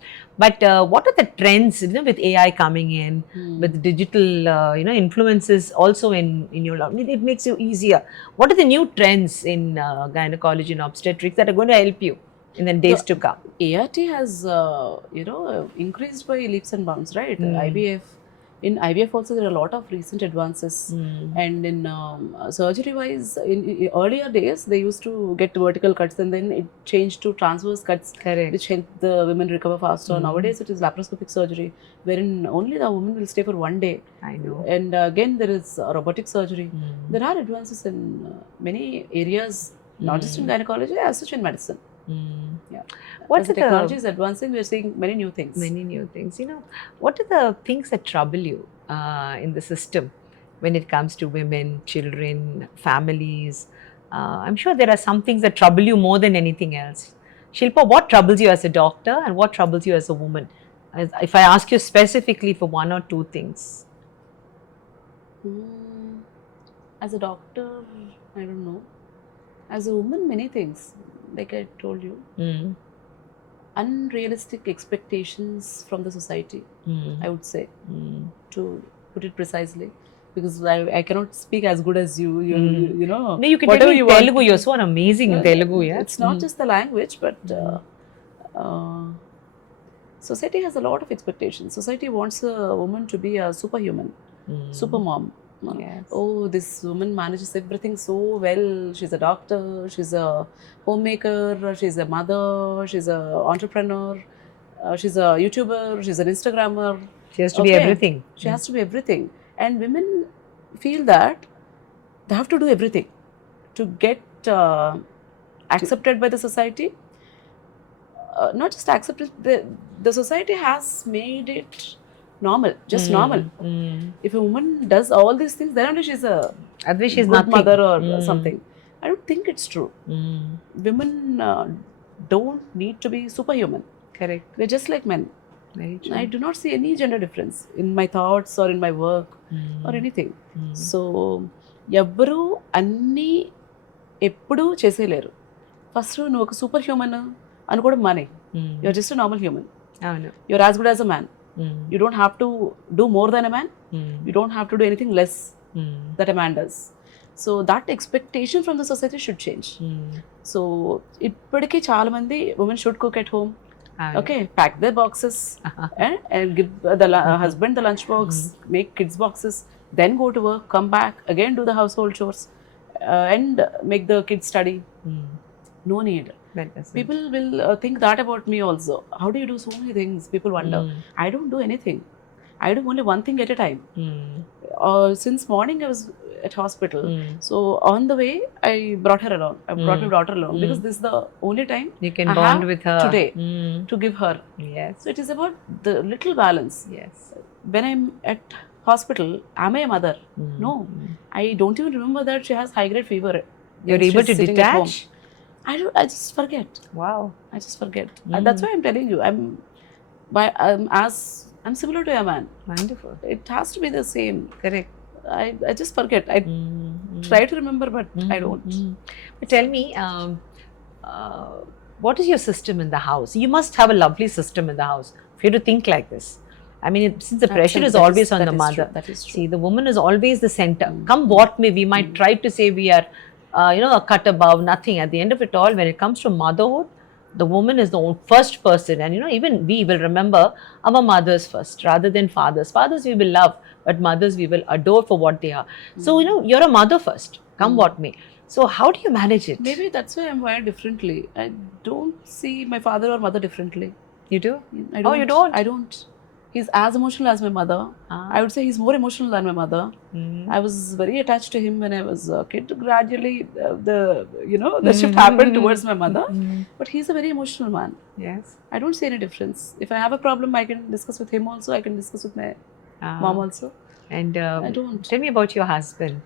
But what are the trends? With AI coming in, with digital influences also in your life, it makes you easier. What are the new trends in gynecology and obstetrics that are going to help you in the days to come? ART has increased by leaps and bounds, right? IVF. In IVF also there are a lot of recent advances, and in surgery wise, in earlier days they used to get vertical cuts and then it changed to transverse cuts, Correct. which helped the women recover faster. Nowadays it is laparoscopic surgery, wherein only the woman will stay for 1 day. I know. And again there is robotic surgery. There are advances in many areas, not just in gynecology, as such in medicine. Yeah. What As the are the technology is advancing, we are seeing many new things. many new things? What are the things that trouble you in the system when it comes to women, children, families? I'm sure there are some things that trouble you more than anything else. Shilpa, what troubles you as a doctor and what troubles you as a woman? If I ask you specifically for one or two things. As a doctor, I don't know. As a woman, many things. Like I told you, unrealistic expectations from the society, I would say, to put it precisely, because I cannot speak as good as you. You know. No, you can whatever tell me you in want. Telugu. You're so amazing in Telugu, yeah? It's not just the language, but society has a lot of expectations. Society wants a woman to be a superhuman, super mom. Yes. Oh, this woman manages everything so well. She's a doctor, she's a homemaker, she's a mother, she's an entrepreneur, she's a YouTuber, she's an Instagrammer. She has to be everything. She has to be everything. And women feel that they have to do everything to get accepted by the society. Not just accepted, the society has made it normal, just normal. If a woman does all these things, then only she's a Otherwise, she's good nothing. mother or something. I don't think it's true. Women don't need to be superhuman. Correct. We're just like men. Very true. I do not see any gender difference in my thoughts or in my work or anything. So ఎవ్వరూ అన్నీ ఎప్పుడూ చేసేయలేరు. First నువ్వు ఒక super human అనుకోవడం మానే. You're just normal human. You're as good as a man. You don't have to do more than a man. You don't have to do anything less that a man does. So that expectation from the society should change. So ఇప్పటికీ చాలా మంది women should cook at home. Okay, pack their boxes and give the husband the lunch box, make kids boxes, then go to work, come back, again do the household chores and make the kids study. No need. People will think that about me also. How do you do so many things? People wonder. I don't do anything. I do only one thing at a time. Since morning I was at hospital. So on the way I brought her along. I brought my daughter along because this is the only time You can I bond have with her today to give her. Yes. So it is about the little balance. Yes. When I'm at hospital, am I a mother? No. I don't even remember that she has high grade fever. You're able to detach? I just forget. Wow. I just forget. That's why I'm telling you. I'm similar to a man. Wonderful. It has to be the same. Correct. I just forget. I try to remember, but I don't. But tell me, what is your system in the house? You must have a lovely system in the house for you to think like this. I mean, since the pressure is always on the mother. That is true. See, the woman is always the center. Come what may, we might try to say we are a cut above, nothing. At the end of it all, when it comes to motherhood, the woman is the first person, and even we will remember our mothers first rather than fathers. Fathers we will love, but mothers we will adore for what they are. So you're a mother first, come what may. So how do you manage it? Maybe that's why I'm wired differently. I don't see my father or mother differently. You do? I don't. Oh, you don't? I don't. He's as emotional as my mother. I would say he's more emotional than my mother. I was very attached to him when I was a kid. Gradually, the shift happened towards my mother. But he's a very emotional man. Yes. I don't see any difference. If I have a problem, I can discuss with him also. I can discuss with my mom also. And I don't. Tell me about your husband.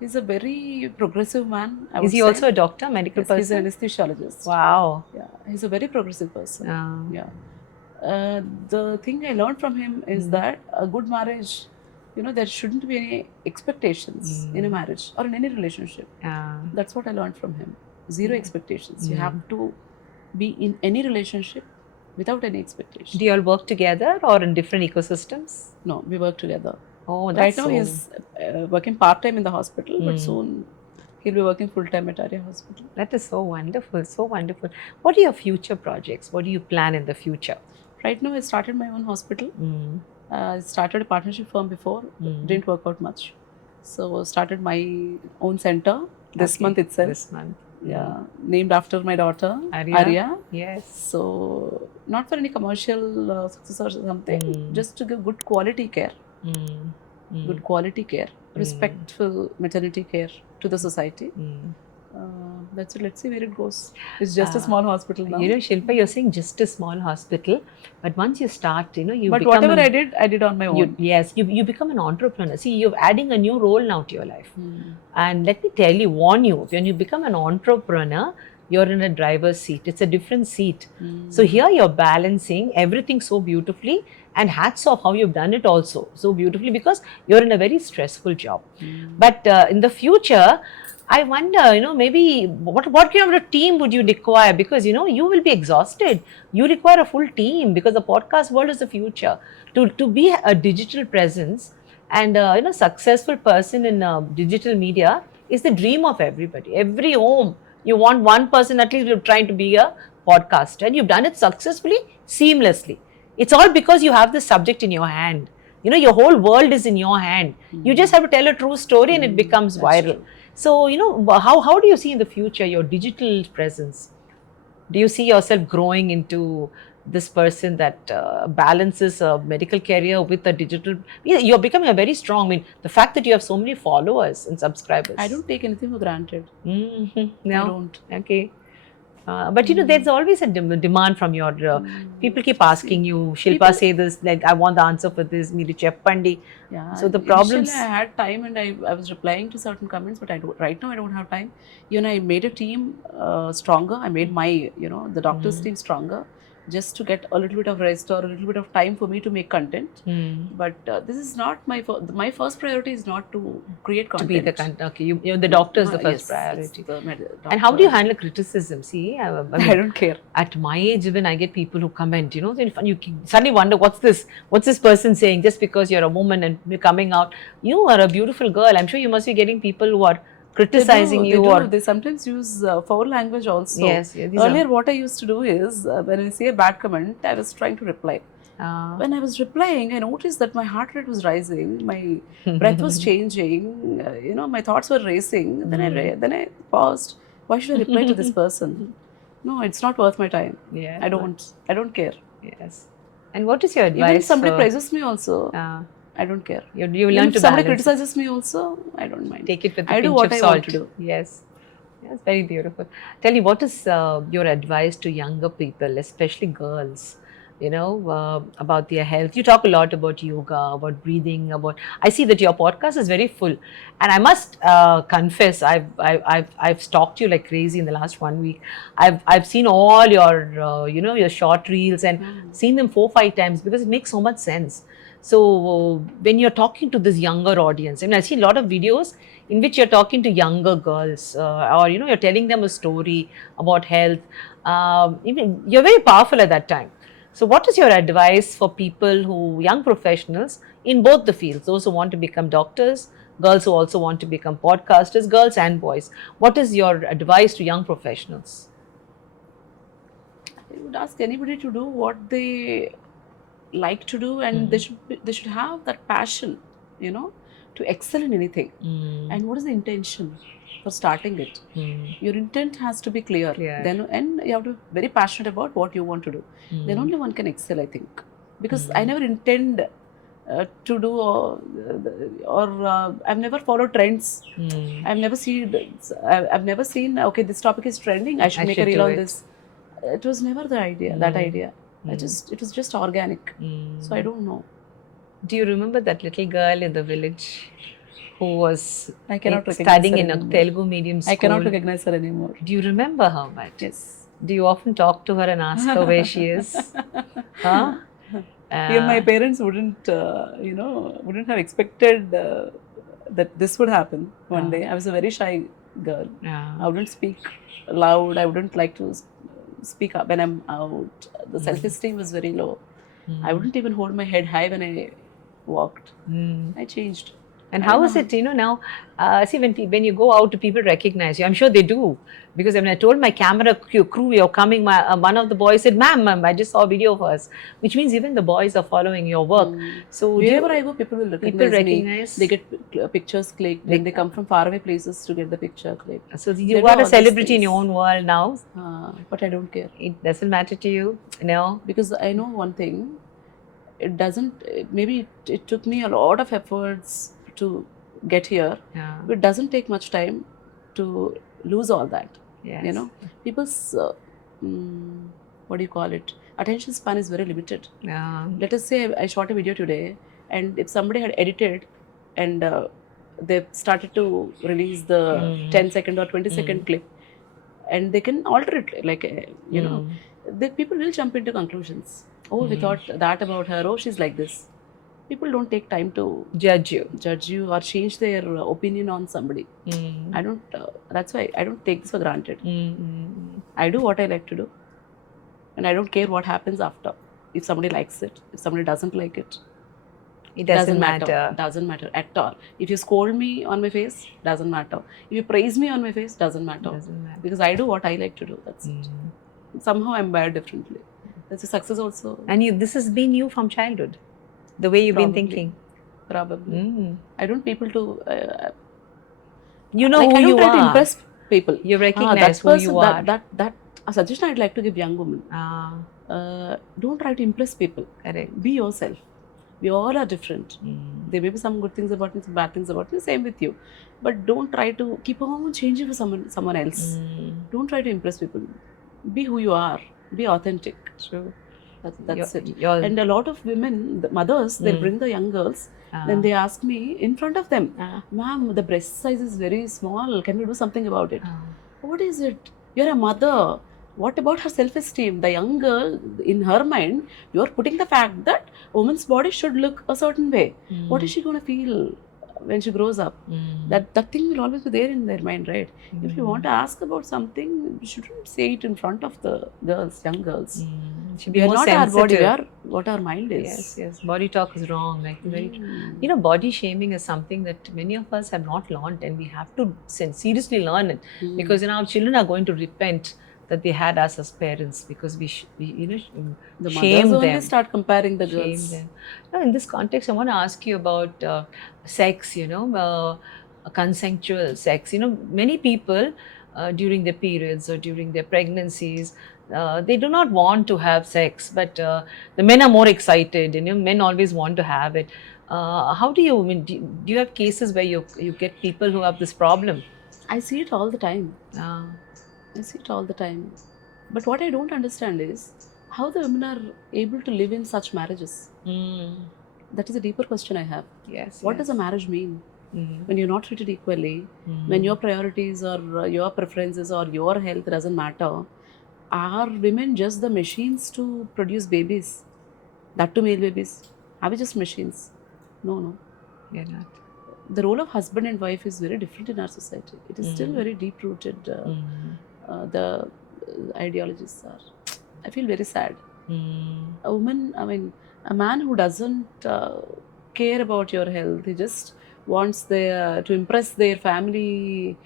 He's a very progressive man. Is he also a doctor, medical person? He's an anesthesiologist. Wow. Yeah, he's a very progressive person. Yeah. The thing I learned from him is that a good marriage, there shouldn't be any expectations in a marriage or in any relationship. That's what I learned from him. Zero expectations. You have to be in any relationship without any expectations. Do you all work together or in different ecosystems? No, we work together. Oh, right now he's working part-time in the hospital, but soon he'll be working full-time at Arya Hospital. That is so wonderful, so wonderful. What are your future projects? What do you plan in the future? Right now I started my own hospital. I started a partnership firm before, didn't work out much. So started my own center this month itself. This month. Yeah, named after my daughter, Arya. Yes. So not for any commercial success or something, just to give good quality care. Good quality care, respectful maternity care to the society. That's it. Let's see where it goes. It's just a small hospital now. Shilpa, you're saying just a small hospital, but once you start, you But become whatever I did on my own. You become an entrepreneur. See, you're adding a new role now to your life. And let me tell you, warn you, when you become an entrepreneur, you're in a driver's seat. It's a different seat. So here you're balancing everything so beautifully, and hats off how you've done it also so beautifully, because you're in a very stressful job. But in the future, I wonder, maybe what kind of a team would you require? Because, you will be exhausted. You require a full team, because the podcast world is the future. To be a digital presence and, successful person in digital media is the dream of everybody. Every home, you want one person at least trying to be a podcaster, and you've done it successfully, seamlessly. It's all because you have the subject in your hand. Your whole world is in your hand. You just have to tell a true story and it becomes viral. True. So, how do you see in the future your digital presence? Do you see yourself growing into this person that balances a medical career with a digital? You're becoming a very strong, the fact that you have so many followers and subscribers. I don't take anything for granted. No? I don't. Okay. But there's always a demand from your people keep asking you, Shilpa, say this, like I want the answer for this, Meeru Cheppandi. Yeah. So the problems. Initially I had time and I was replying to certain comments, but right now I don't have time. I made a team stronger. I made my the doctors team stronger, just to get a little bit of rest or a little bit of time for me to make content. But this is not my first priority is not to create content. To be the content. Okay, the doctor is the first priority. And how do you handle criticism? See, I don't care. At my age, when I get people who comment, you suddenly wonder, what's this person saying? Just because you're a woman and you're coming out, you are a beautiful girl. I'm sure you must be getting people who are criticizing you. They sometimes use foul language also. Yes. Earlier, what I used to do is, when I see a bad comment, I was trying to reply. When I was replying, I noticed that my heart rate was rising, my breath was changing, my thoughts were racing. Then I paused. Why should I reply to this person? No, it's not worth my time. Yeah. I don't care. Yes. And what is your advice? Even if somebody praises me also, I don't care. You learn Even if to somebody balance. criticizes me also, I don't mind. Take it with a I pinch do what of I salt. want to do. Yes. Very beautiful. Tell me, what is your advice to younger people, especially girls, about their health? You talk a lot about yoga, about breathing, I see that your podcast is very full. And I must confess, I've stalked you like crazy in the last 1 week. I've seen all your, your short reels and seen them 4-5 times, because it makes so much sense. So when you're talking to this younger audience, I see a lot of videos in which you're talking to younger girls, or you're telling them a story about health. You're very powerful at that time. So what is your advice for people young professionals in both the fields, those who want to become doctors, girls who also want to become podcasters, girls and boys. What is your advice to young professionals? I would ask anybody to do what they like to do, and they should have that passion, you know, to excel in anything. And what is the intention for starting it? Your intent has to be clear. Clear. Then, and you have to be very passionate about what you want to do. Then only one can excel, I think. Because I never intend to do, I've never followed trends. I've never seen. Okay, this topic is trending. I should make a should reel do on it. this. It was never the idea. That idea. It was just organic. So I don't know. Do you remember that little girl in the village who was I cannot recognize studying her in a anymore. Telugu medium school? I cannot recognize her anymore. Do you remember her much? Yes. Do you often talk to her and ask her where she is? Huh? Even my parents wouldn't have expected that this would happen one day. I was a very shy girl. I wouldn't speak loud. I wouldn't like to speak up when I'm out. The self-esteem was very low. I wouldn't even hold my head high when I walked. I changed. And how is it, now, see, when you go out, people recognize you. I'm sure they do. Because when I told my camera crew, you're coming, one of the boys said, ma'am, I just saw a video of us. Which means even the boys are following your work. So wherever I go, people will recognize me. They get pictures clicked. Then they come from faraway places to get the picture clicked. So you are a celebrity in your own world now. But I don't care. It doesn't matter to you? No? Because I know one thing. It doesn't, maybe it took me a lot of efforts to get here. But it doesn't take much time to lose all that. Yes. You know, people's, what do you call it? Attention span is very limited. Let us say I shot a video today, and if somebody had edited and they started to release the 10-second or 20-second clip, and they can alter it, like, the people will jump into conclusions. Oh, we thought that about her. Oh, she's like this. People don't take time to judge you or change their opinion on somebody. I don't, that's why I don't take this for granted. I do what I like to do, and I don't care what happens after. If somebody likes it, if somebody doesn't like it, it doesn't matter. Doesn't matter at all. If you scold me on my face, doesn't matter. If you praise me on my face, doesn't matter. Because I do what I like to do. That's it. Somehow I'm wired differently. That's a success also. And this has been you from childhood, the way you've been thinking. Probably. I don't people to. You know like, who I don't you try are. to impress people. You recognize who you are. That a suggestion I'd like to give young women. Don't try to impress people. Correct. Be yourself. We all are different. There may be some good things about me, some bad things about me. Same with you. But don't try to keep on changing for someone else. Don't try to impress people. Be who you are. Be authentic. True. That's it. And a lot of women, the mothers, they bring the young girls. Then they ask me in front of them, ma'am, the breast size is very small. Can you do something about it? What is it? You're a mother. What about her self-esteem? The young girl, in her mind, you're putting the fact that a woman's body should look a certain way. What is she going to feel when she grows up? That thing will always be there in their mind, right? If you want to ask about something, you shouldn't say it in front of the girls, young girls. Should be We are more not sensitive. our body, we are what our mind is. Yes. Body talk is wrong. Like body shaming is something that many of us have not learned, and we have to seriously learn it because our children are going to repent that they had us as parents because we The shame mothers only them. start comparing the Shame girls. them. Now, in this context, I want to ask you about sex, consensual sex. Many people during their periods or during their pregnancies, they do not want to have sex, but the men are more excited. Men always want to have it. How do you, do you have cases where you get people who have this problem? I see it all the time. I see it all the time. But what I don't understand is how the women are able to live in such marriages. That is a deeper question I have. Yes. What does a marriage mean? When you're not treated equally, when your priorities or your preferences or your health doesn't matter, are women just the machines to produce babies? That too male babies? Are we just machines? No. You're not. The role of husband and wife is very different in our society. It is still very deep-rooted. The ideologies are. I feel very sad. A woman, a man who doesn't care about your health, he just wants to impress their family,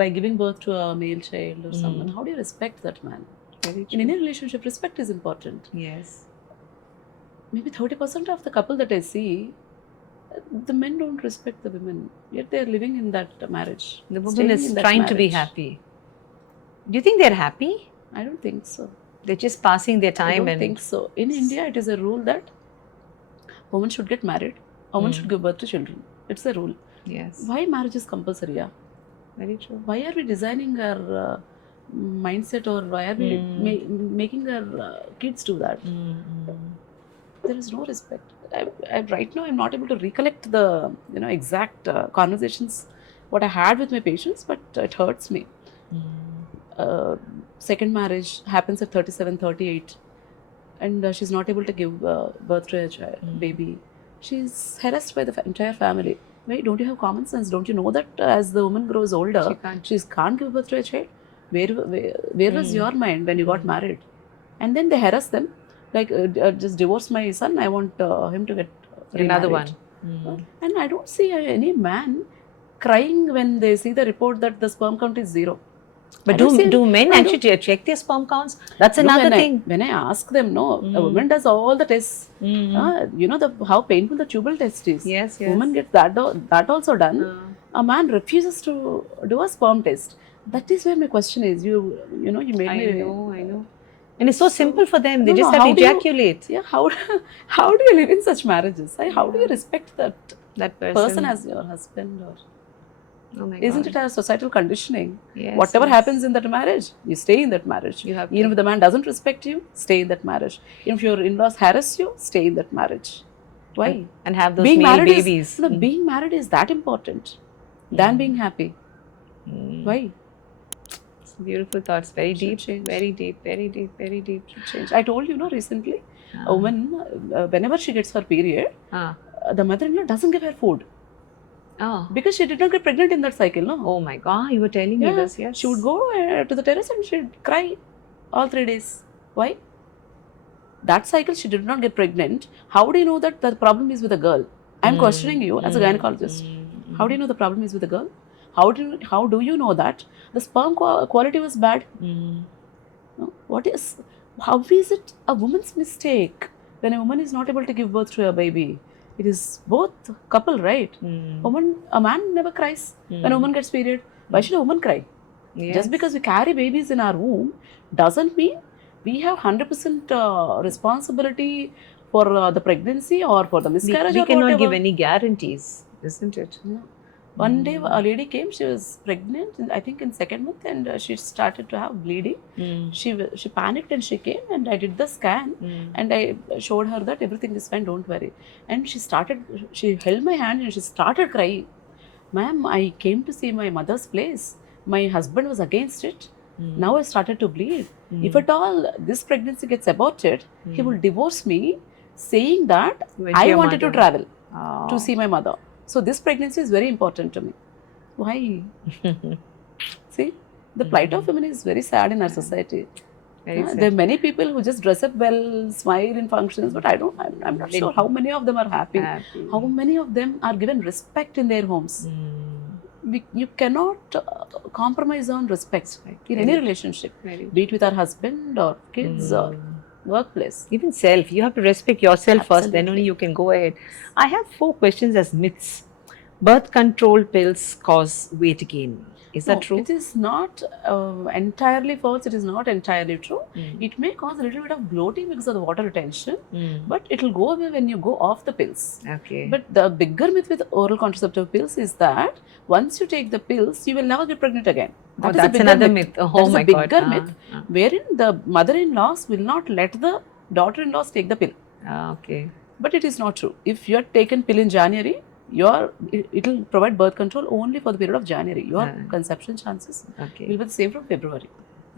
by giving birth to a male child or someone. How do you respect that man? Very In any relationship, respect is important. Yes. Maybe 30% of the couple that I see, the men don't respect the women, yet they are living in that marriage. The woman staying is in that trying to be marriage. happy. Do you think they're happy? I don't think so. They're just passing their I time don't and think so. In India, it is a rule that women should get married, women should give birth to children. It's a rule. yes, Why marriage is compulsory? Yeah? very true. Why are we designing our mindset, or why are we making our kids do that? There is no respect. Right now, I'm not able to recollect the exact conversations what I had with my patients, but it hurts me. Second marriage happens at 37, 38, and she's not able to give birth to a child, baby. She's harassed by the entire family. Why don't you have common sense? Don't you know that as the woman grows older, she can't give birth to a child? Where was your mind when you got married? And then they harass them, like just divorce my son. I want him to get Another remarried. one. And I don't see any man crying when they see the report that the sperm count is 0. But do men actually check their sperm counts? That's another thing. When I ask them, no, a woman does all the tests. How painful the tubal test is. Yes. Woman gets that also done. A man refuses to do a sperm test. That is where my question is. You made me. I know. And it's so simple for them. They just have to ejaculate. How do you live in such marriages? How do you respect that person as your husband? Or oh my isn't God. it a societal conditioning? Yes, Whatever happens in that marriage, you stay in that marriage. Even if the man doesn't respect you, stay in that marriage. Even if your in-laws harass you, stay in that marriage. Why? And have those male babies. Being married is that important than being happy. Why? Beautiful thoughts. Very deep. Change. Very deep. Very deep. Very deep. Change. I told you, recently, a woman, whenever she gets her period, the mother-in-law doesn't give her food. Oh. Because she did not get pregnant in that cycle, no? Oh my God, you were telling me this, yes. She would go to the terrace and she'd cry all 3 days. Why? That cycle she did not get pregnant. How do you know that the problem is with a girl? I'm questioning you as a gynecologist. How do you know the problem is with a girl? How do you know that the sperm quality was bad? No? How is it a woman's mistake when a woman is not able to give birth to a baby? It is both couple, right? A man never cries when a woman gets period. Why should a woman cry? Yes. Just because we carry babies in our womb doesn't mean we have 100% responsibility for the pregnancy or for the miscarriage. We or cannot whatever. give any guarantees, isn't it? No. One day a lady came, she was pregnant, I think in 2nd month, and she started to have bleeding. She panicked and she came, and I did the scan and I showed her that everything is fine, don't worry. And she held my hand and she started crying. Ma'am, I came to see my mother's place. My husband was against it. Now I started to bleed. If at all this pregnancy gets aborted, he will divorce me, saying that I wanted to travel to see my mother. So this pregnancy is very important to me. Why? See, the plight of women is very sad in our society. There are many people who just dress up well, smile in functions, but I'm not sure how many of them are happy. How many of them are given respect in their homes. You cannot compromise on respect in any relationship, be it with our husband or kids or workplace. Even self, you have to respect yourself first, then only you can go ahead. I have 4 questions as myths. Birth control pills cause weight gain. Is that true? It is not entirely false. It is not entirely true. It may cause a little bit of bloating because of the water retention, but it will go away when you go off the pills. Okay. But the bigger myth with oral contraceptive pills is that once you take the pills, you will never get pregnant again. That's another myth. Oh my God. That is a bigger myth, wherein the mother-in-laws will not let the daughter-in-laws take the pill. Okay. But it is not true. If you are taken pill in January, it will provide birth control only for the period of January. Your conception chances will be the same from February.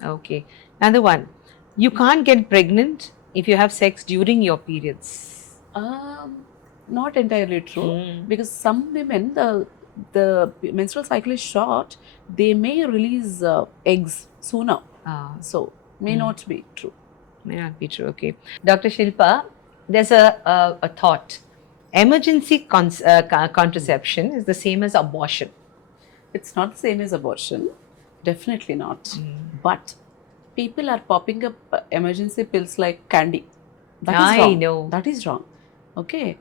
Okay. Another one. You can't get pregnant if you have sex during your periods. Not entirely true. Because some women, the menstrual cycle is short, they may release eggs sooner. So, may not be true. May not be true. Okay. Dr. Shilpa, there's a thought. emergency contraception is the same as abortion. It's not the same as abortion, definitely not. But people are popping up emergency pills like candy. That is I wrong. know. That is wrong. Okay.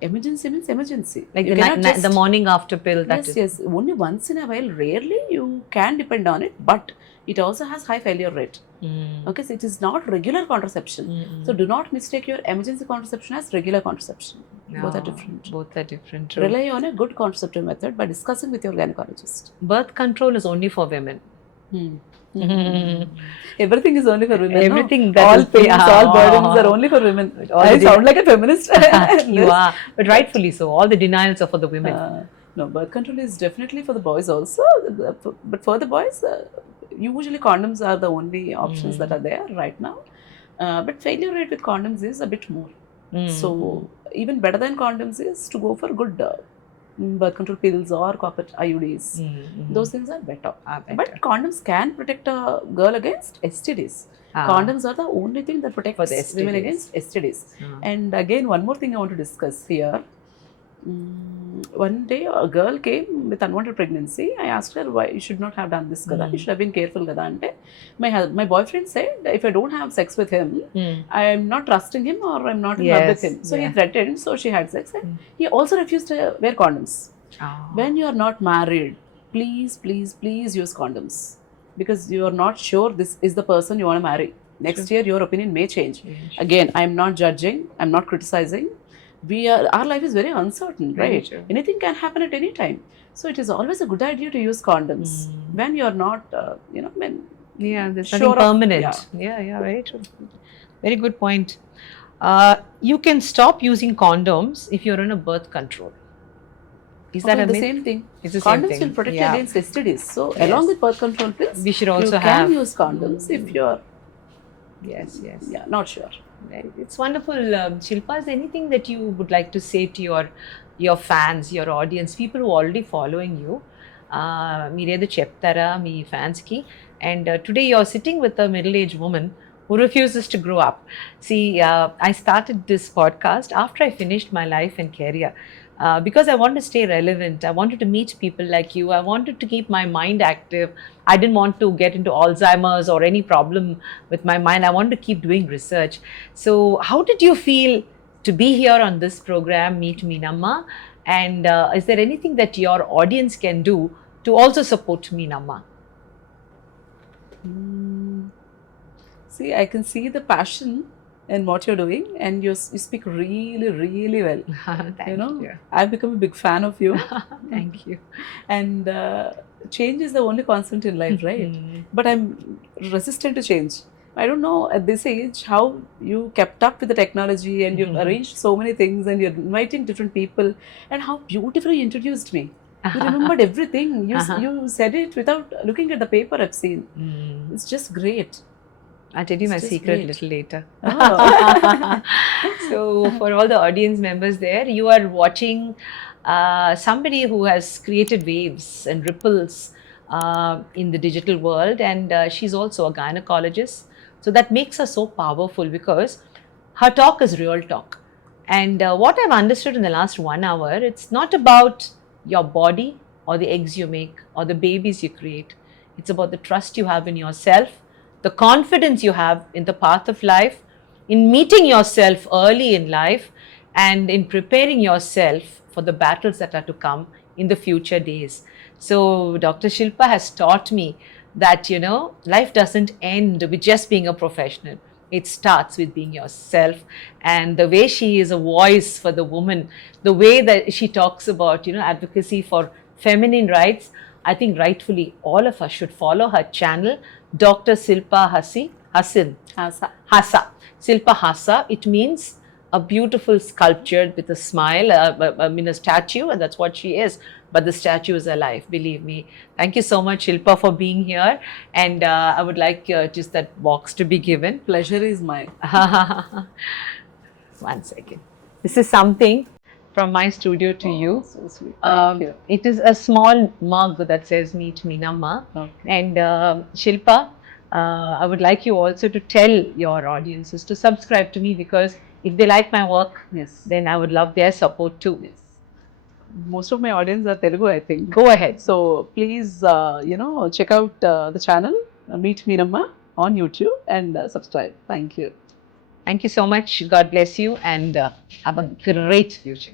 Emergency means emergency. Like You the, cannot just- the morning after pill. That yes, is. yes. Only once in a while, rarely you can depend on it, but it also has high failure rate. Okay, so it is not regular contraception. So do not mistake your emergency contraception as regular contraception. Both are No, different. Both are different. True. Rely on a good contraceptive method by discussing with your gynecologist. Birth control is only for women. Everything is only for women. Everything no? that all is- pains, yeah. all burdens are only for women. All I the sound like a feminist. You are, but rightfully so. All the denials are for the women. No, birth control is definitely for the boys also. But for the boys, usually condoms are the only options that are there right now. But failure rate with condoms is a bit more. So even better than condoms is to go for good birth control pills or copper IUDs. Those things are better. But condoms can protect a girl against STDs. Condoms are the only thing that protects For the STDs. women against STDs. And again, one more thing I want to discuss here. One day a girl came with unwanted pregnancy. I asked her why you should not have done this kada. You should have been careful kada. Ante my boyfriend said if I don't have sex with him, I am not trusting him or I'm not in love with Yes, him. So yeah. he threatened. So she had sex. And he also refused to wear condoms. When you are not married, please use condoms because you are not sure this is the person you want to marry. Next year your opinion may change. Again, I am not judging. I am not criticizing. Our life is very uncertain, Very right? true. Anything can happen at any time. So it is always a good idea to use condoms when you are not, when Yeah, there's Sure nothing of- permanent. Yeah, very true. Very good point. You can stop using condoms if you're on a birth control. Is that Okay, a the myth? same thing. It's the same Condoms thing. will protect you Yeah. against STDs. So Yes. along with birth control pills, We should also you have. can use condoms if you're Yes. not sure. It's wonderful. Shilpa, is there anything that you would like to say to your fans, your audience, people who are already following you? మీరేదో చెప్తారా మీ ఫ్యాన్స్కి and today you are sitting with a middle age women who refuses to grow up. See, I started this podcast after I finished my life and career because I want to stay relevant. I wanted to meet people like you. I wanted to keep my mind active. I didn't want to get into Alzheimer's or any problem with my mind. I wanted to keep doing research. So, how did you feel to be here on this program, Meet Meenamma? And is there anything that your audience can do to also support Meenamma? See, I can see the passion in what you're doing, and you speak really well. Thank you know, you. I've become a big fan of you. Thank you. And change is the only constant in life, right? But I'm resistant to change. I don't know at this age how you kept up with the technology and you've arranged so many things and you're inviting different people and how beautifully you introduced me. You remembered everything. You said it without looking at the paper I've seen. It's just great. I'll tell you my It's just secret great. little later. Oh. So, for all the audience members there, you are watching somebody who has created waves and ripples in the digital world, and she's also a gynecologist. So, that makes her so powerful because her talk is real talk. And what I've understood in the last 1 hour, it's not about your body or the eggs you make or the babies you create. It's about the trust you have in yourself, the confidence you have in the path of life, in meeting yourself early in life, and in preparing yourself for the battles that are to come in the future days. So, Dr. Shilpa has taught me that, life doesn't end with just being a professional. It starts with being yourself. And the way she is a voice for the woman, the way that she talks about, advocacy for feminine rights, I think rightfully all of us should follow her channel, Dr. Shilpa Hassan. Hasa. Shilpa Hasa. It means a beautiful sculpture with a smile, a statue, and that's what she is. But the statue is alive, believe me. Thank you so much, Shilpa, for being here. And I would like just that box to be given. Pleasure is mine. 1 second. This is something from my studio to you. So sweet. Thank you. It is a small mug that says Meet Meenamma. Okay. And Shilpa, I would like you also to tell your audiences to subscribe to me because If they like my work, Yes. then I would love their support too. Yes. Most of my audience are Telugu, I think. Go ahead. So please, check out the channel, Meet Meenamma on YouTube and subscribe. Thank you. Thank you so much. God bless you and have a great future.